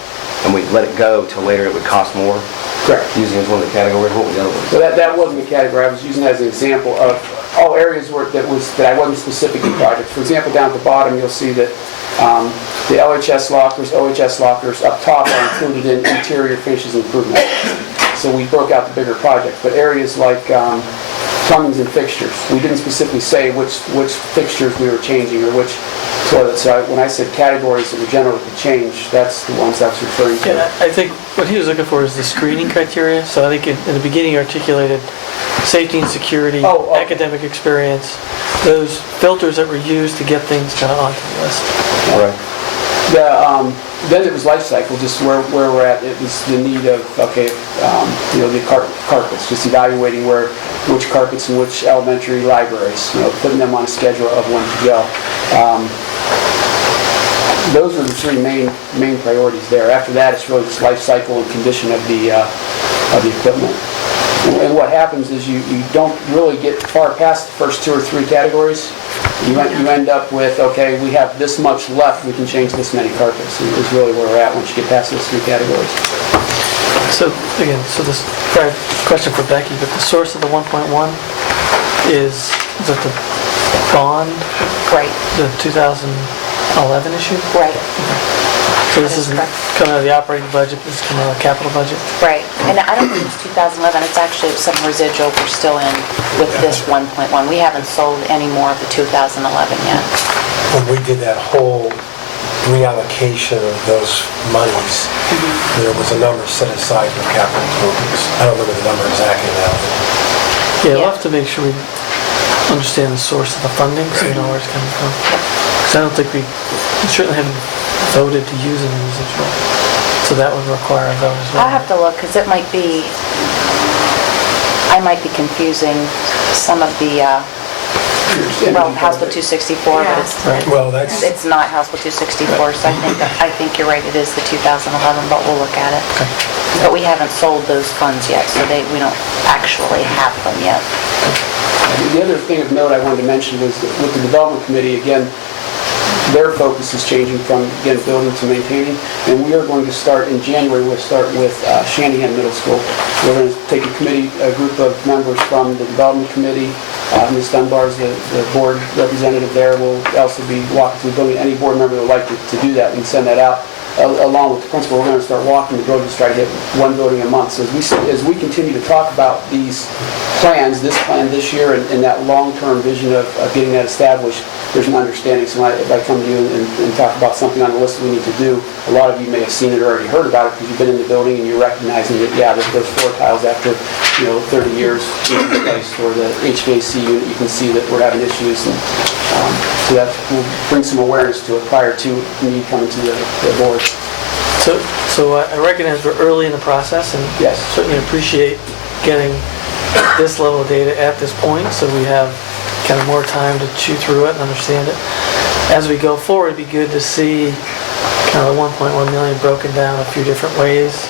and we let it go till later, it would cost more. Correct. Using it as one of the categories, what was the other one? So that wasn't a category. I was using that as an example of all areas that I wasn't specific in projects. For example, down at the bottom, you'll see that the LHS lockers, OHS lockers up top are included in interior finishes improvement. So we broke out the bigger projects. But areas like plumbings and fixtures, we didn't specifically say which fixtures we were changing or which toilets. So when I said categories that were generally change, that's the ones I was referring to. Yeah, I think what he was looking for is the screening criteria. So I think in the beginning you articulated safety and security, academic experience, those filters that were used to get things kind of onto the list. Right. Then it was life cycle, just where we're at. It was the need of, the carpets, just evaluating which carpets in which elementary libraries, putting them on a schedule of when to go. Those are the three main priorities there. After that, it's really just life cycle and condition of the equipment. And what happens is you don't really get far past the first two or three categories. You end up with, okay, we have this much left, we can change this many carpets. Is really where we're at once you get past those three categories. So again, this question for Becky, but the source of the 1.1 is that the bond? Right. The 2011 issue? Right. Okay. So this isn't coming out of the operating budget, this is coming out of the capital budget? Right, and I don't think it's 2011, it's actually some residual we're still in with this 1.1. We haven't sold any more of the 2011 yet. When we did that whole reallocation of those monies, there was a number set aside for capital improvements. I don't remember the number exactly now. Yeah, we'll have to make sure we understand the source of the funding so we know where it's coming from. Because I don't think we certainly haven't voted to use any residual. So that would require a vote as well. I'll have to look, because I might be confusing some of the, House Bill 264, but it's, it's not House Bill 264, so I think you're right, it is the 2011, but we'll look at it. Okay. But we haven't sold those funds yet, so we don't actually have them yet. The other thing of note I wanted to mention was that with the development committee, again, their focus is changing from, again, building to maintaining, and we are going to start in January. We'll start with Shanahan Middle School. We're going to take a group of members from the development committee. Ms. Dunbar is the board representative there. We'll also be walking through the building. Any board member that would like to do that, we can send that out. Along with the principal, we're going to start walking the building to try to hit one building a month. So as we continue to talk about these plans, this plan this year, and that long-term vision of getting that established, there's an understanding. So if I come to you and talk about something on the list we need to do, a lot of you may have seen it or already heard about it because you've been in the building and you're recognizing that, that those floor tiles after 30 years being replaced, or the HVAC unit, you can see that we're having issues. And, so that will bring some awareness to it prior to me coming to the board. So I recognize we're early in the process, and certainly appreciate getting this level of data at this point, so we have kind of more time to chew through it and understand it. As we go forward, it'd be good to see kind of the 1.1 million broken down a few different ways.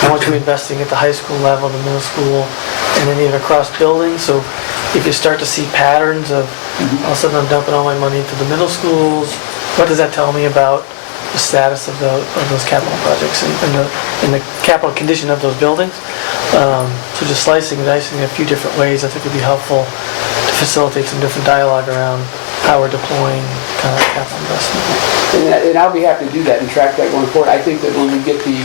How much are we investing at the high school level, the middle school, and then even across buildings? So if you start to see patterns of all of a sudden I'm dumping all my money into the middle schools, what does that tell me about the status of those capital projects and the capital condition of those buildings. So just slicing and dicing in a few different ways I think would be helpful to facilitate some different dialogue around how we're deploying kind of capital investment. And I'll be happy to do that and track that going forward. I think that when we get the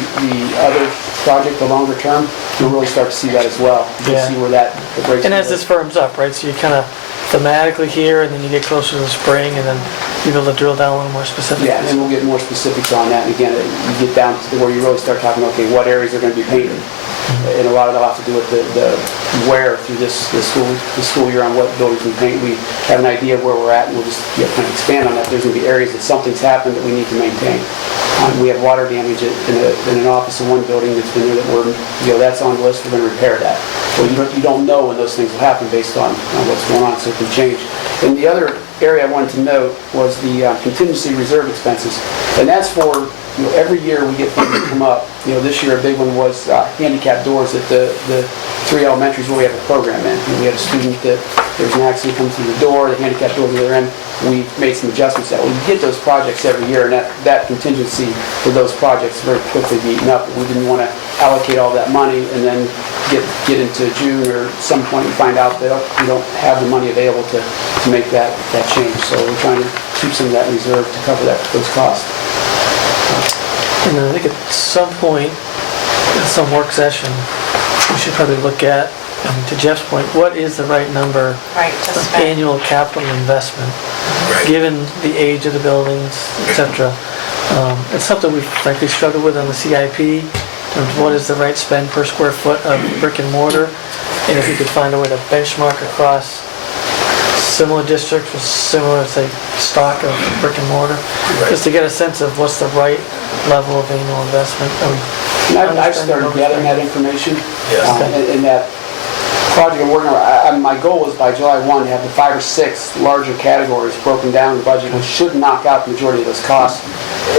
other project, the longer term, you'll really start to see that as well. You'll see where that breaks. And as this firms up, right, so you kind of thematically here, and then you get closer to the spring, and then you're able to drill down a little more specifically. Yeah, and then we'll get more specifics on that. And again, you get down to where you really start talking, okay, what areas are going to be painted? And a lot of that will have to do with the where through the school year on what buildings we paint. We have an idea of where we're at, and we'll just kind of expand on that. There's going to be areas that something's happened that we need to maintain. We have water damage in an office in one building that's been there that that's on the list. We're going to repair that. Well, you don't know when those things will happen based on what's going on, so it can change. And the other area I wanted to note was the contingency reserve expenses, and that's for every year we get things that come up. This year a big one was handicap doors at the 3 elementaries where we have a program in. We had a student that there was an accident come through the door, the handicap door on the other end. We made some adjustments to that. We get those projects every year, and that contingency for those projects very quickly be eaten up. We didn't want to allocate all that money and then get into June or some point and find out that we don't have the money available to make that change. So we're trying to keep some of that reserve to cover those costs. And then I think at some point, in some work session, we should probably look at, to Jeff's point, what is the right number of annual capital investment, given the age of the buildings, etc. It's something we've frankly struggled with on the CIP, in terms of what is the right spend per square foot of brick and mortar, and if you could find a way to benchmark across similar districts with similar, say, stock of brick and mortar, just to get a sense of what's the right level of annual investment. I've started gathering that information, and that project I'm working on. My goal is by July 1 to have the 5 or 6 larger categories broken down in the budget, which should knock out the majority of those costs.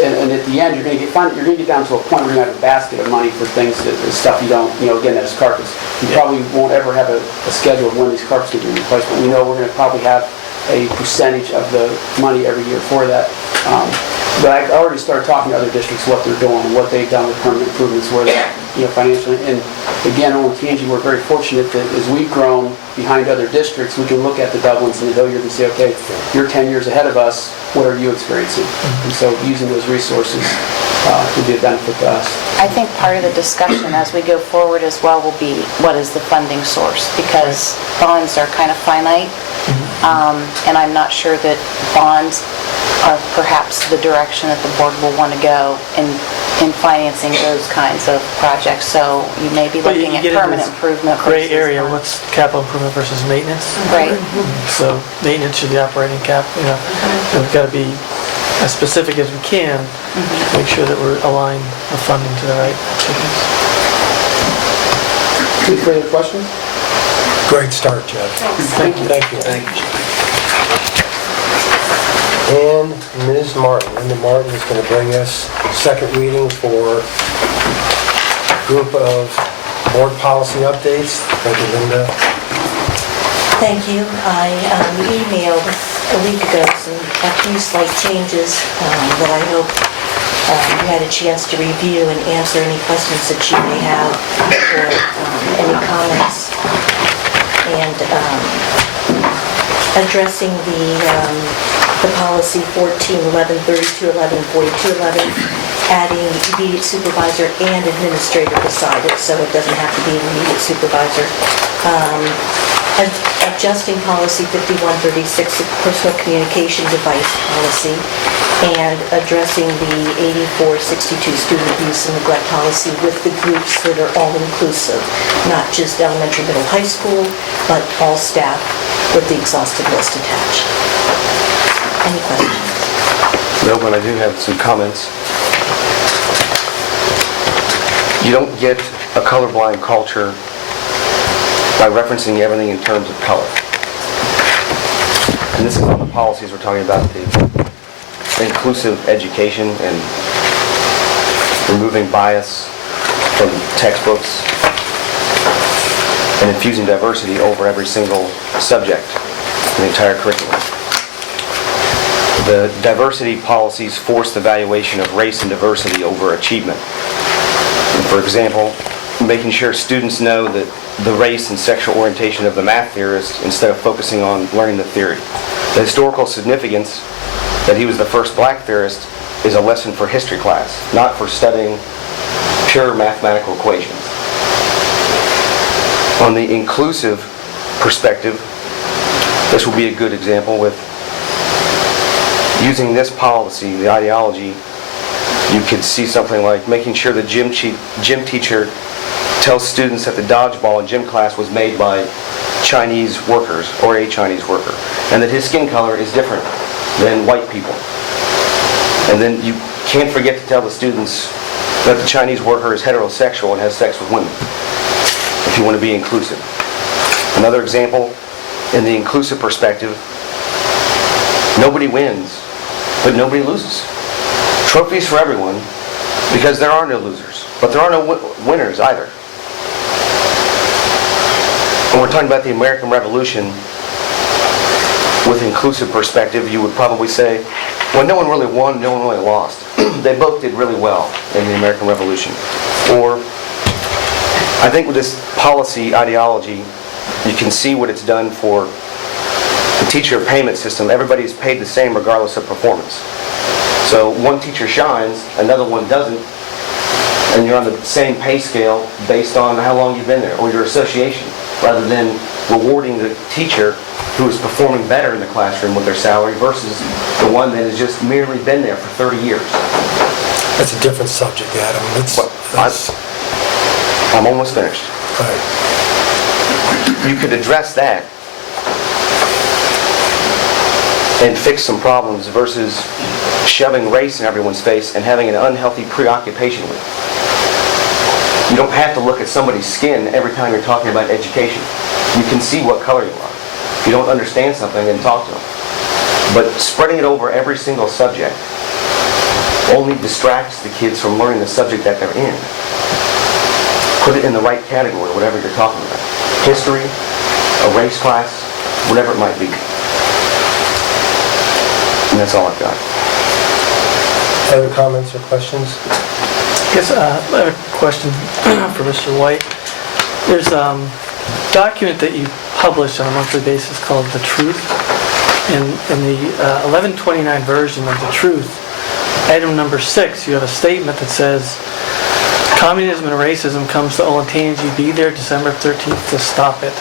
And at the end, you're going to get down to a point where you're going to have a basket of money for things, stuff you don't, again, that is carpets. You probably won't ever have a schedule of when these carpets are going to be replaced, but we know we're going to probably have a percentage of the money every year for that. But I already started talking to other districts, what they're doing, what they've done with permanent improvements, where they're financially. And again, Olentangy, we're very fortunate that as we've grown behind other districts, we can look at the Dublins and the Hilliards and say, okay, you're 10 years ahead of us, what are you experiencing? And so using those resources would be a benefit to us. I think part of the discussion as we go forward as well will be what is the funding source, because bonds are kind of finite, and I'm not sure that bonds are perhaps the direction that the board will want to go in financing those kinds of projects. So you may be looking at permanent improvement. Gray area, what's capital improvement versus maintenance? Right. So maintenance should be operating cap. We've got to be as specific as we can to make sure that we're aligned the funding to the right activities. Any further questions? Great start, Jeff. Thank you. Thank you. And Ms. Martin. Linda Martin is going to bring us second reading for a group of board policy updates. Thank you, Linda. Thank you. I emailed a week ago a few slight changes that I hope you had a chance to review and answer any questions that you may have or any comments. And addressing the policy 1411, 3211, 4211, adding immediate supervisor and administrator beside it, so it doesn't have to be an immediate supervisor. Adjusting policy 5136, the personal communication device policy, and addressing the 8462 student abuse and neglect policy with the groups that are all inclusive, not just elementary, middle, high school, but all staff with the exhaustive list attached. Any questions? No, but I do have some comments. You don't get a colorblind culture by referencing everything in terms of color. And this is on the policies we're talking about, the inclusive education and removing bias from textbooks and infusing diversity over every single subject in the entire curriculum. The diversity policies force the valuation of race and diversity over achievement. For example, making sure students know that the race and sexual orientation of the math theorist instead of focusing on learning the theory. The historical significance that he was the first black theorist is a lesson for history class, not for studying pure mathematical equations. On the inclusive perspective, this will be a good example with using this policy, the ideology. You could see something like making sure the gym teacher tells students that the dodgeball in gym class was made by Chinese workers or a Chinese worker, and that his skin color is different than white people. And then you can't forget to tell the students that the Chinese worker is heterosexual and has sex with women, if you want to be inclusive. Another example, in the inclusive perspective, nobody wins, but nobody loses. Trophies for everyone, because there are no losers, but there are no winners either. When we're talking about the American Revolution, with inclusive perspective, you would probably say, well, no one really won, no one really lost. They both did really well in the American Revolution. Or, I think with this policy ideology, you can see what it's done for the teacher payment system. Everybody is paid the same regardless of performance. So one teacher shines, another one doesn't, and you're on the same pay scale based on how long you've been there, or your association, rather than rewarding the teacher who is performing better in the classroom with their salary versus the one that has just merely been there for 30 years. That's a different subject, Adam. I'm almost finished. You could address that and fix some problems versus shoving race in everyone's face and having an unhealthy preoccupation with it. You don't have to look at somebody's skin every time you're talking about education. You can see what color you are. If you don't understand something, then talk to them. But spreading it over every single subject only distracts the kids from learning the subject that they're in. Put it in the right category, whatever you're talking about. History, a race class, whatever it might be. And that's all I've got. Other comments or questions? Yes, I have a question for Mr. White. There's a document that you publish on a monthly basis called The Truth. In the 1129 version of The Truth, item number 6, you have a statement that says, communism and racism comes to Olentangy. Be there December 13th to stop it.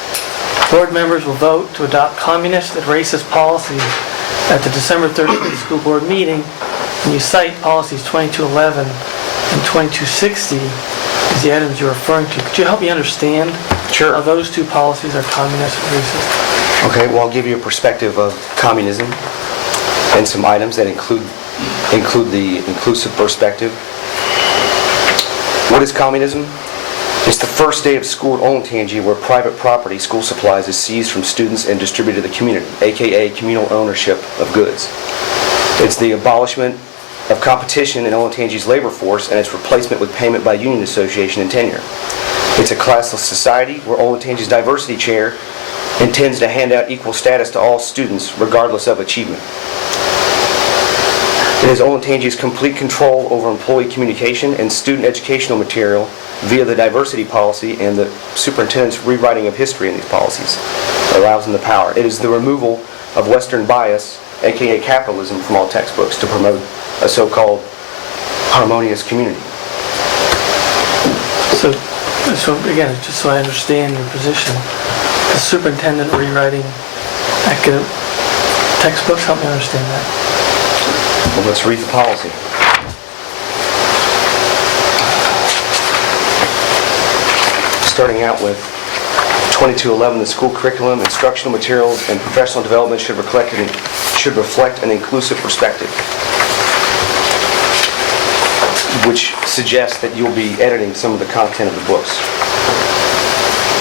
Board members will vote to adopt communist and racist policies at the December 13th school board meeting. And you cite policies 2211 and 2260 as the items you're referring to. Could you help me understand how those two policies are communist and racist? Okay, well, I'll give you a perspective of communism and some items that include the inclusive perspective. What is communism? It's the first day of school at Olentangy where private property, school supplies, is seized from students and distributed to the community, aka communal ownership of goods. It's the abolishment of competition in Olentangy's labor force and its replacement with payment by union association and tenure. It's a classless society where Olentangy's diversity chair intends to hand out equal status to all students regardless of achievement. It is Olentangy's complete control over employee communication and student educational material via the diversity policy and the superintendent's rewriting of history in these policies that allows them the power. It is the removal of Western bias, aka capitalism, from all textbooks to promote a so-called harmonious community. So again, just so I understand your position, the superintendent rewriting academic textbooks, help me understand that. Well, let's read the policy. Starting out with 2211, the school curriculum, instructional materials, and professional development should reflect an inclusive perspective, which suggests that you'll be editing some of the content of the books.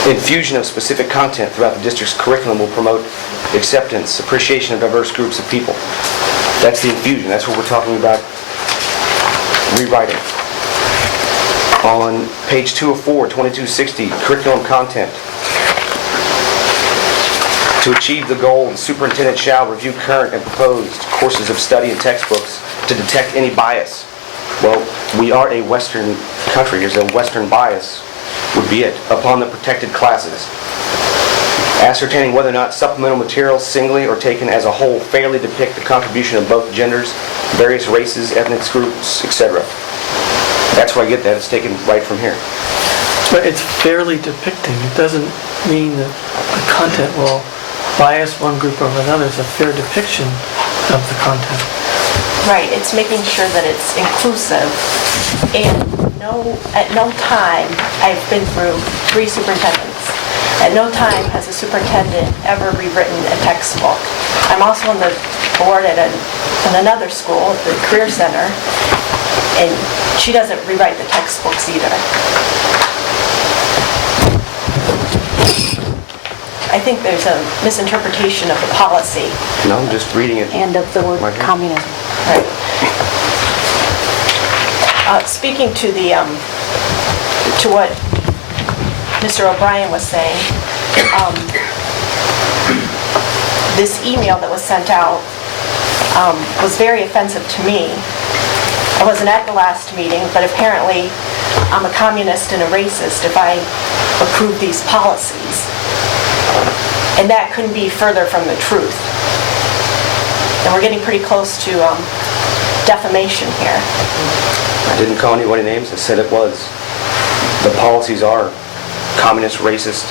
Infusion of specific content throughout the district's curriculum will promote acceptance, appreciation of diverse groups of people. That's the infusion. That's what we're talking about rewriting. On page 204, 2260, curriculum content. To achieve the goal, the superintendent shall review current and proposed courses of study and textbooks to detect any bias. Well, we are a Western country. There's a Western bias, would be it, upon the protected classes. Ascertaining whether or not supplemental materials, singly or taken as a whole, fairly depict the contribution of both genders, various races, ethnic groups, etc. That's where I get that. It's taken right from here. But it's fairly depicting. It doesn't mean that the content will bias one group over another. It's a fair depiction of the content. Right, it's making sure that it's inclusive. And at no time, I've been through 3 superintendents. At no time has a superintendent ever rewritten a textbook. I'm also on the board at another school, the Career Center, and she doesn't rewrite the textbooks either. I think there's a misinterpretation of the policy. No, I'm just reading it. And of the word communism. Right. Speaking to to what Mr. O'Brien was saying, this email that was sent out was very offensive to me. I wasn't at the last meeting, but apparently I'm a communist and a racist if I approve these policies. And that couldn't be further from the truth. And we're getting pretty close to defamation here. I didn't call anybody names. I said it was. The policies are communist, racist.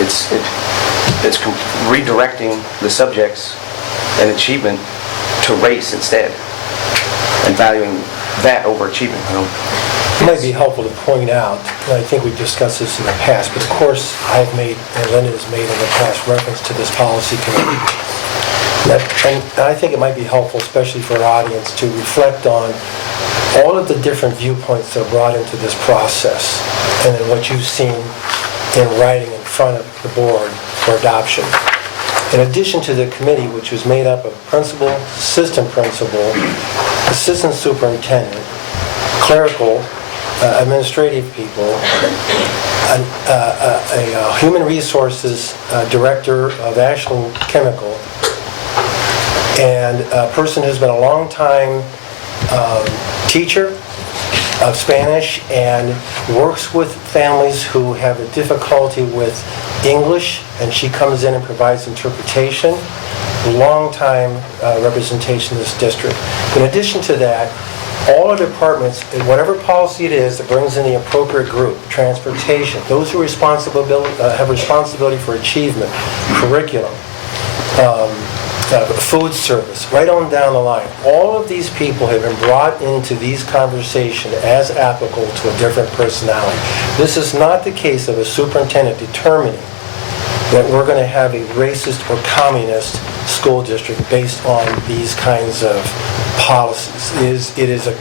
It's redirecting the subjects and achievement to race instead, and valuing that over achievement. It might be helpful to point out, and I think we've discussed this in the past, but of course I've made, and Linda has made in the past, reference to this policy committee. And I think it might be helpful, especially for our audience, to reflect on all of the different viewpoints that are brought into this process, and then what you've seen in writing in front of the board for adoption. In addition to the committee, which was made up of principal, assistant principal, assistant superintendent, clerical, administrative people, a human resources director of Ashland Chemical, and a person who's been a long time teacher of Spanish and works with families who have a difficulty with English, and she comes in and provides interpretation. Long time representation in this district. In addition to that, all our departments, whatever policy it is that brings in the appropriate group, transportation, those who have responsibility for achievement, curriculum, food service, right on down the line. All of these people have been brought into these conversations as applicable to a different personality. This is not the case of a superintendent determining that we're going to have a racist or communist school district based on these kinds of policies. It is a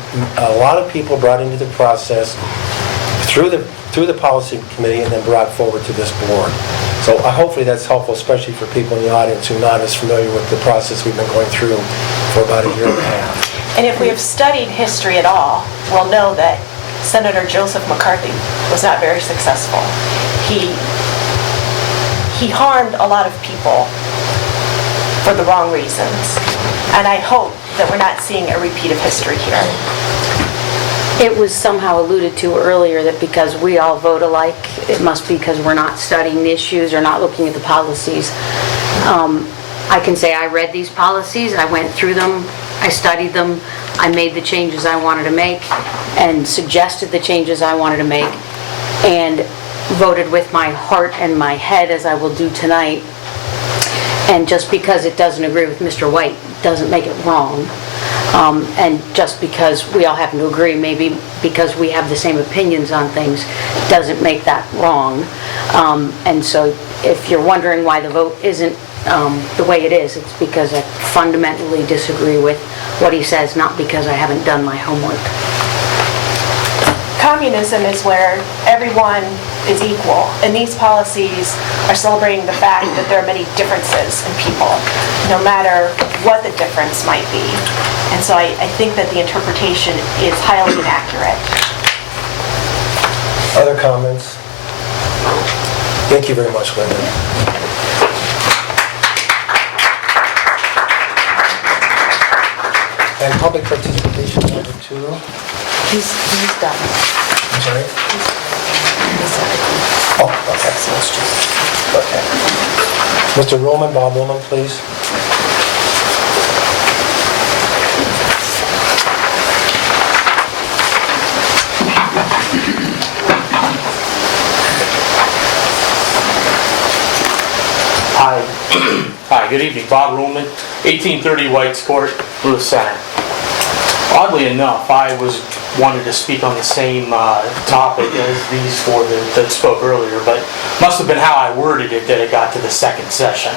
lot of people brought into the process through the policy committee and then brought forward to this board. So hopefully that's helpful, especially for people in the audience who are not as familiar with the process we've been going through for about a year and a half. And if we have studied history at all, we'll know that Senator Joseph McCarthy was not very successful. He harmed a lot of people for the wrong reasons. And I hope that we're not seeing a repeat of history here. It was somehow alluded to earlier that because we all vote alike, it must be because we're not studying the issues or not looking at the policies. I can say I read these policies, I went through them, I studied them, I made the changes I wanted to make and suggested the changes I wanted to make and voted with my heart and my head as I will do tonight. And just because it doesn't agree with Mr. White doesn't make it wrong. And just because we all happen to agree, maybe because we have the same opinions on things, doesn't make that wrong. And so if you're wondering why the vote isn't the way it is, it's because I fundamentally disagree with what he says, not because I haven't done my homework. Communism is where everyone is equal, and these policies are celebrating the fact that there are many differences in people, no matter what the difference might be. And so I think that the interpretation is highly inaccurate. Other comments? Thank you very much, Linda. And public participation number 2. He's done. I'm sorry? Oh, okay. Okay. Mr. Roman, Bob Roman, please. Hi. Hi, good evening. Bob Ruhlman, 1830 White's Court, Lewis Center. Oddly enough, I wanted to speak on the same topic as these four that spoke earlier, but must have been how I worded it that it got to the second session,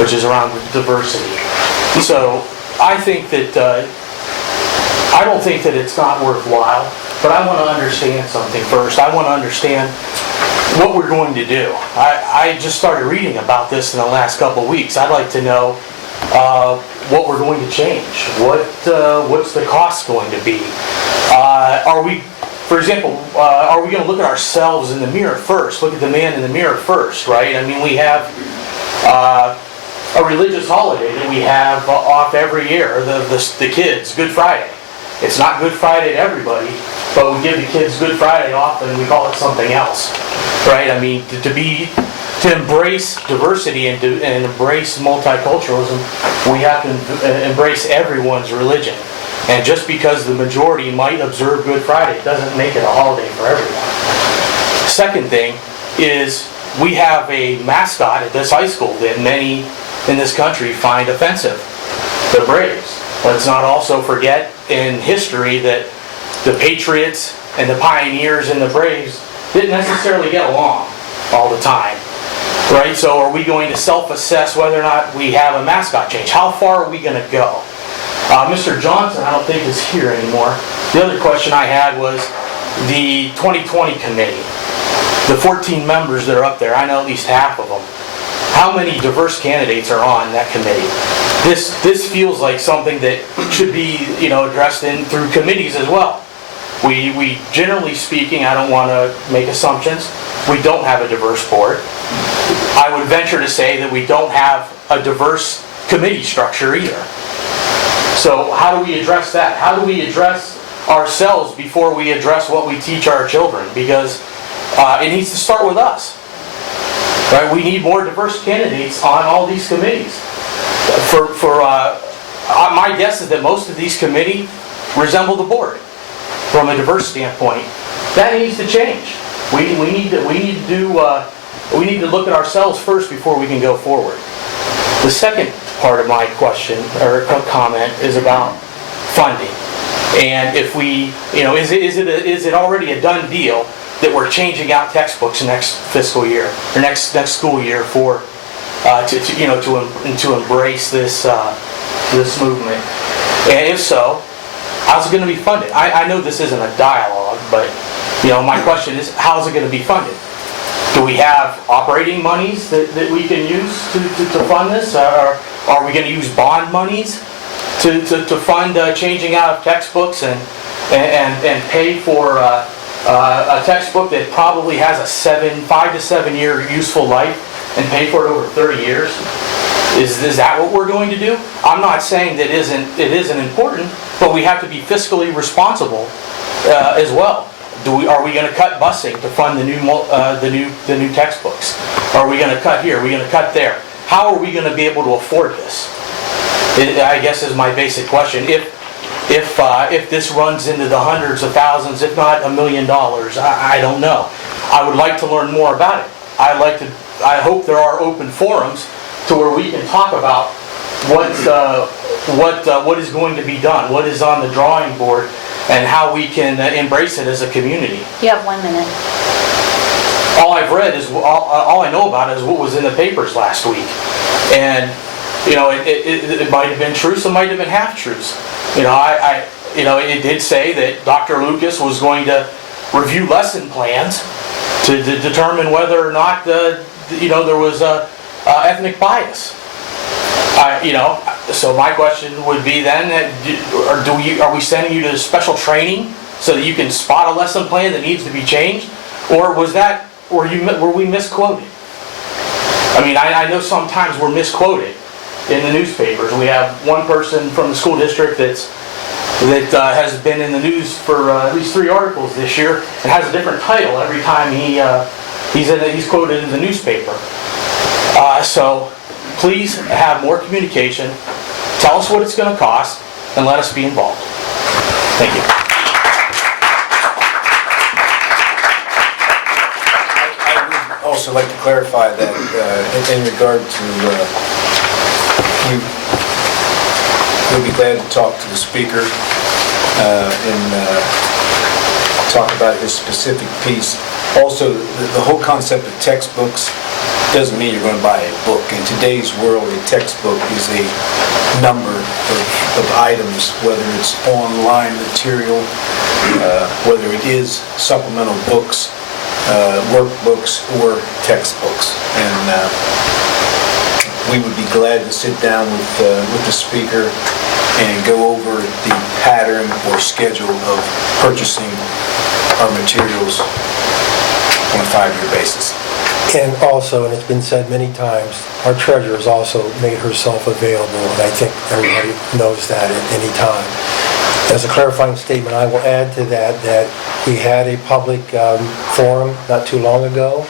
which is around diversity. So I think that, I don't think that it's not worthwhile, but I want to understand something first. I want to understand what we're going to do. I just started reading about this in the last couple of weeks. I'd like to know what we're going to change. What's the cost going to be? Are we, for example, are we going to look at ourselves in the mirror first? Look at the man in the mirror first, right? I mean, we have a religious holiday that we have off every year, the kids, Good Friday. It's not Good Friday to everybody, but we give the kids Good Friday off and we call it something else, right? I mean, to embrace diversity and embrace multiculturalism, we have to embrace everyone's religion. And just because the majority might observe Good Friday doesn't make it a holiday for everyone. Second thing is we have a mascot at this high school that many in this country find offensive, the Braves. Let's not also forget in history that the Patriots and the Pioneers and the Braves didn't necessarily get along all the time, right? So are we going to self-assess whether or not we have a mascot change? How far are we going to go? Mr. Johnson, I don't think is here anymore. The other question I had was the 2020 committee. The 14 members that are up there, I know at least half of them. How many diverse candidates are on that committee? This feels like something that should be, addressed through committees as well. We generally speaking, I don't want to make assumptions, we don't have a diverse board. I would venture to say that we don't have a diverse committee structure either. So how do we address that? How do we address ourselves before we address what we teach our children? Because it needs to start with us. Right? We need more diverse candidates on all these committees. My guess is that most of these committees resemble the board from a diverse standpoint. That needs to change. We need to look at ourselves first before we can go forward. The second part of my question or comment is about funding, and if we, is it already a done deal that we're changing out textbooks next fiscal year or next school year for to embrace this movement? And if so, how's it going to be funded? I know this isn't a dialogue, but my question is, how's it going to be funded? Do we have operating monies that we can use to fund this? Or are we going to use bond monies to fund changing out of textbooks and pay for a textbook that probably has a 5 to 7 year useful life and pay for it over 30 years? Is that what we're going to do? I'm not saying that it isn't important, but we have to be fiscally responsible as well. Are we going to cut busing to fund the new textbooks? Are we going to cut here? Are we going to cut there? How are we going to be able to afford this? I guess is my basic question. If this runs into the hundreds of thousands, if not $1 million, I don't know. I would like to learn more about it. I hope there are open forums to where we can talk about what is going to be done, what is on the drawing board, and how we can embrace it as a community. You have 1 minute. All I've read is all I know about is what was in the papers last week, and it might have been truths, it might have been half truths. It did say that Dr. Lucas was going to review lesson plans to determine whether or not there was ethnic bias. So my question would be then, are we sending you to special training so that you can spot a lesson plan that needs to be changed, or were we misquoted? I mean, I know sometimes we're misquoted, in the newspapers. We have one person from the school district that has been in the news for at least 3 articles this year and has a different title every time he's quoted in the newspaper. So please have more communication. Tell us what it's going to cost and let us be involved. Thank you. I would also like to clarify that in regard to, we would be glad to talk to the speaker and talk about his specific piece. Also, the whole concept of textbooks doesn't mean you're going to buy a book. In today's world, a textbook is a number of items, whether it's online material, whether it is supplemental books, workbooks, or textbooks. And we would be glad to sit down with the speaker and go over the pattern or schedule of purchasing our materials on a 5-year basis. And also, and it's been said many times, our treasurer has also made herself available, and I think everybody knows that at any time. As a clarifying statement, I will add to that we had a public forum not too long ago.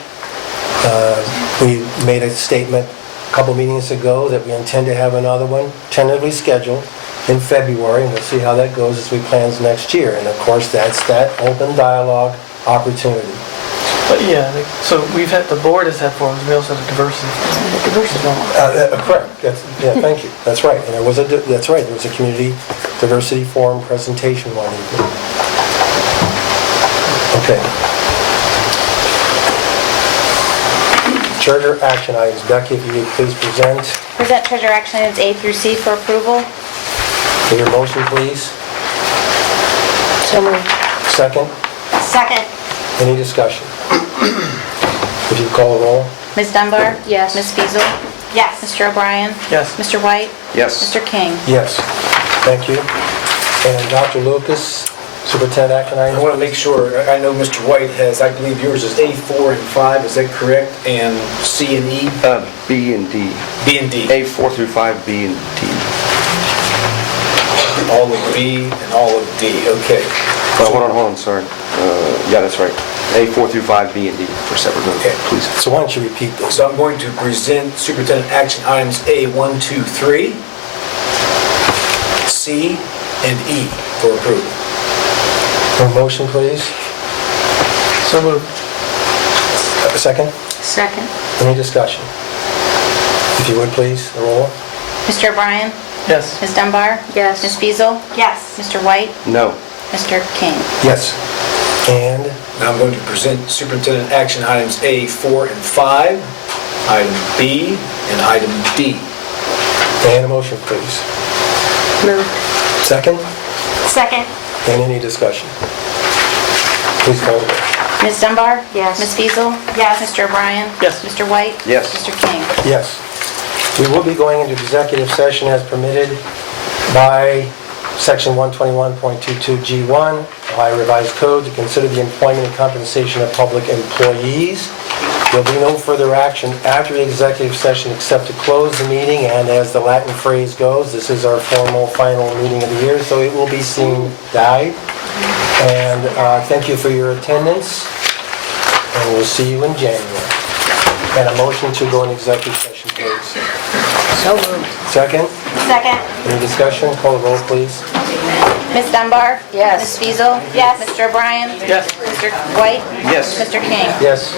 We made a statement a couple meetings ago that we intend to have another one tentatively scheduled in February, and we'll see how that goes as we plan next year. And of course, that's that open dialogue opportunity. But yeah, so the board has had forums, we also have a diversity forum. Correct. Thank you. That's right. And there was a community diversity forum presentation one evening. Okay. Treasurer action items. Becky, if you would please present. Present treasure action items A through C for approval. Give your motion, please. So moved. Second. Second. Any discussion? Would you call the roll? Ms. Dunbar? Yes. Ms. Feasel? Yes. Mr. O'Brien? Yes. Mr. White? Yes. Mr. King? Yes. Thank you. And Dr. Lucas, superintendent action items. I want to make sure, I know Mr. White has, I believe yours is A, 4, and 5, is that correct? And C and E? B and D. B and D. A 4 through 5, B and D. All of B and all of D, okay. Oh, hold on, sorry. Yeah, that's right. A 4 through 5, B and D for separate votes, Okay. please. So why don't you repeat this? So I'm going to present superintendent action items A, 1, 2, 3, C, and E for approval. A motion, please. So moved. A second. Second. Any discussion? If you would, please, the roll. Mr. O'Brien? Yes. Ms. Dunbar? Yes. Ms. Feasel? Yes. Mr. White? No. Mr. King? Yes. And Now I'm going to present superintendent action items A, 4, and 5, item B, and item D. a motion, please. Moved. Second. Second. And any discussion? Please call the roll. Ms. Dunbar? Yes. Ms. Feasel? Yes. Mr. O'Brien? Yes. Mr. White? Yes. Mr. King? Yes. We will be going into executive session as permitted by Section 121.22G1, Ohio Revised Code, to consider the employment and compensation of public employees. There'll be no further action after the executive session except to close the meeting, and as the Latin phrase goes, this is our formal final meeting of the year, so it will be sine die. And thank you for your attendance, and we'll see you in January. And a motion to go in executive session, please. So moved. Second? Second. Any discussion? Call the roll, please. Ms. Dunbar? Yes. Ms. Feasel? Yes. Mr. O'Brien? Yes. Mr. White? Yes. Mr. King? Yes.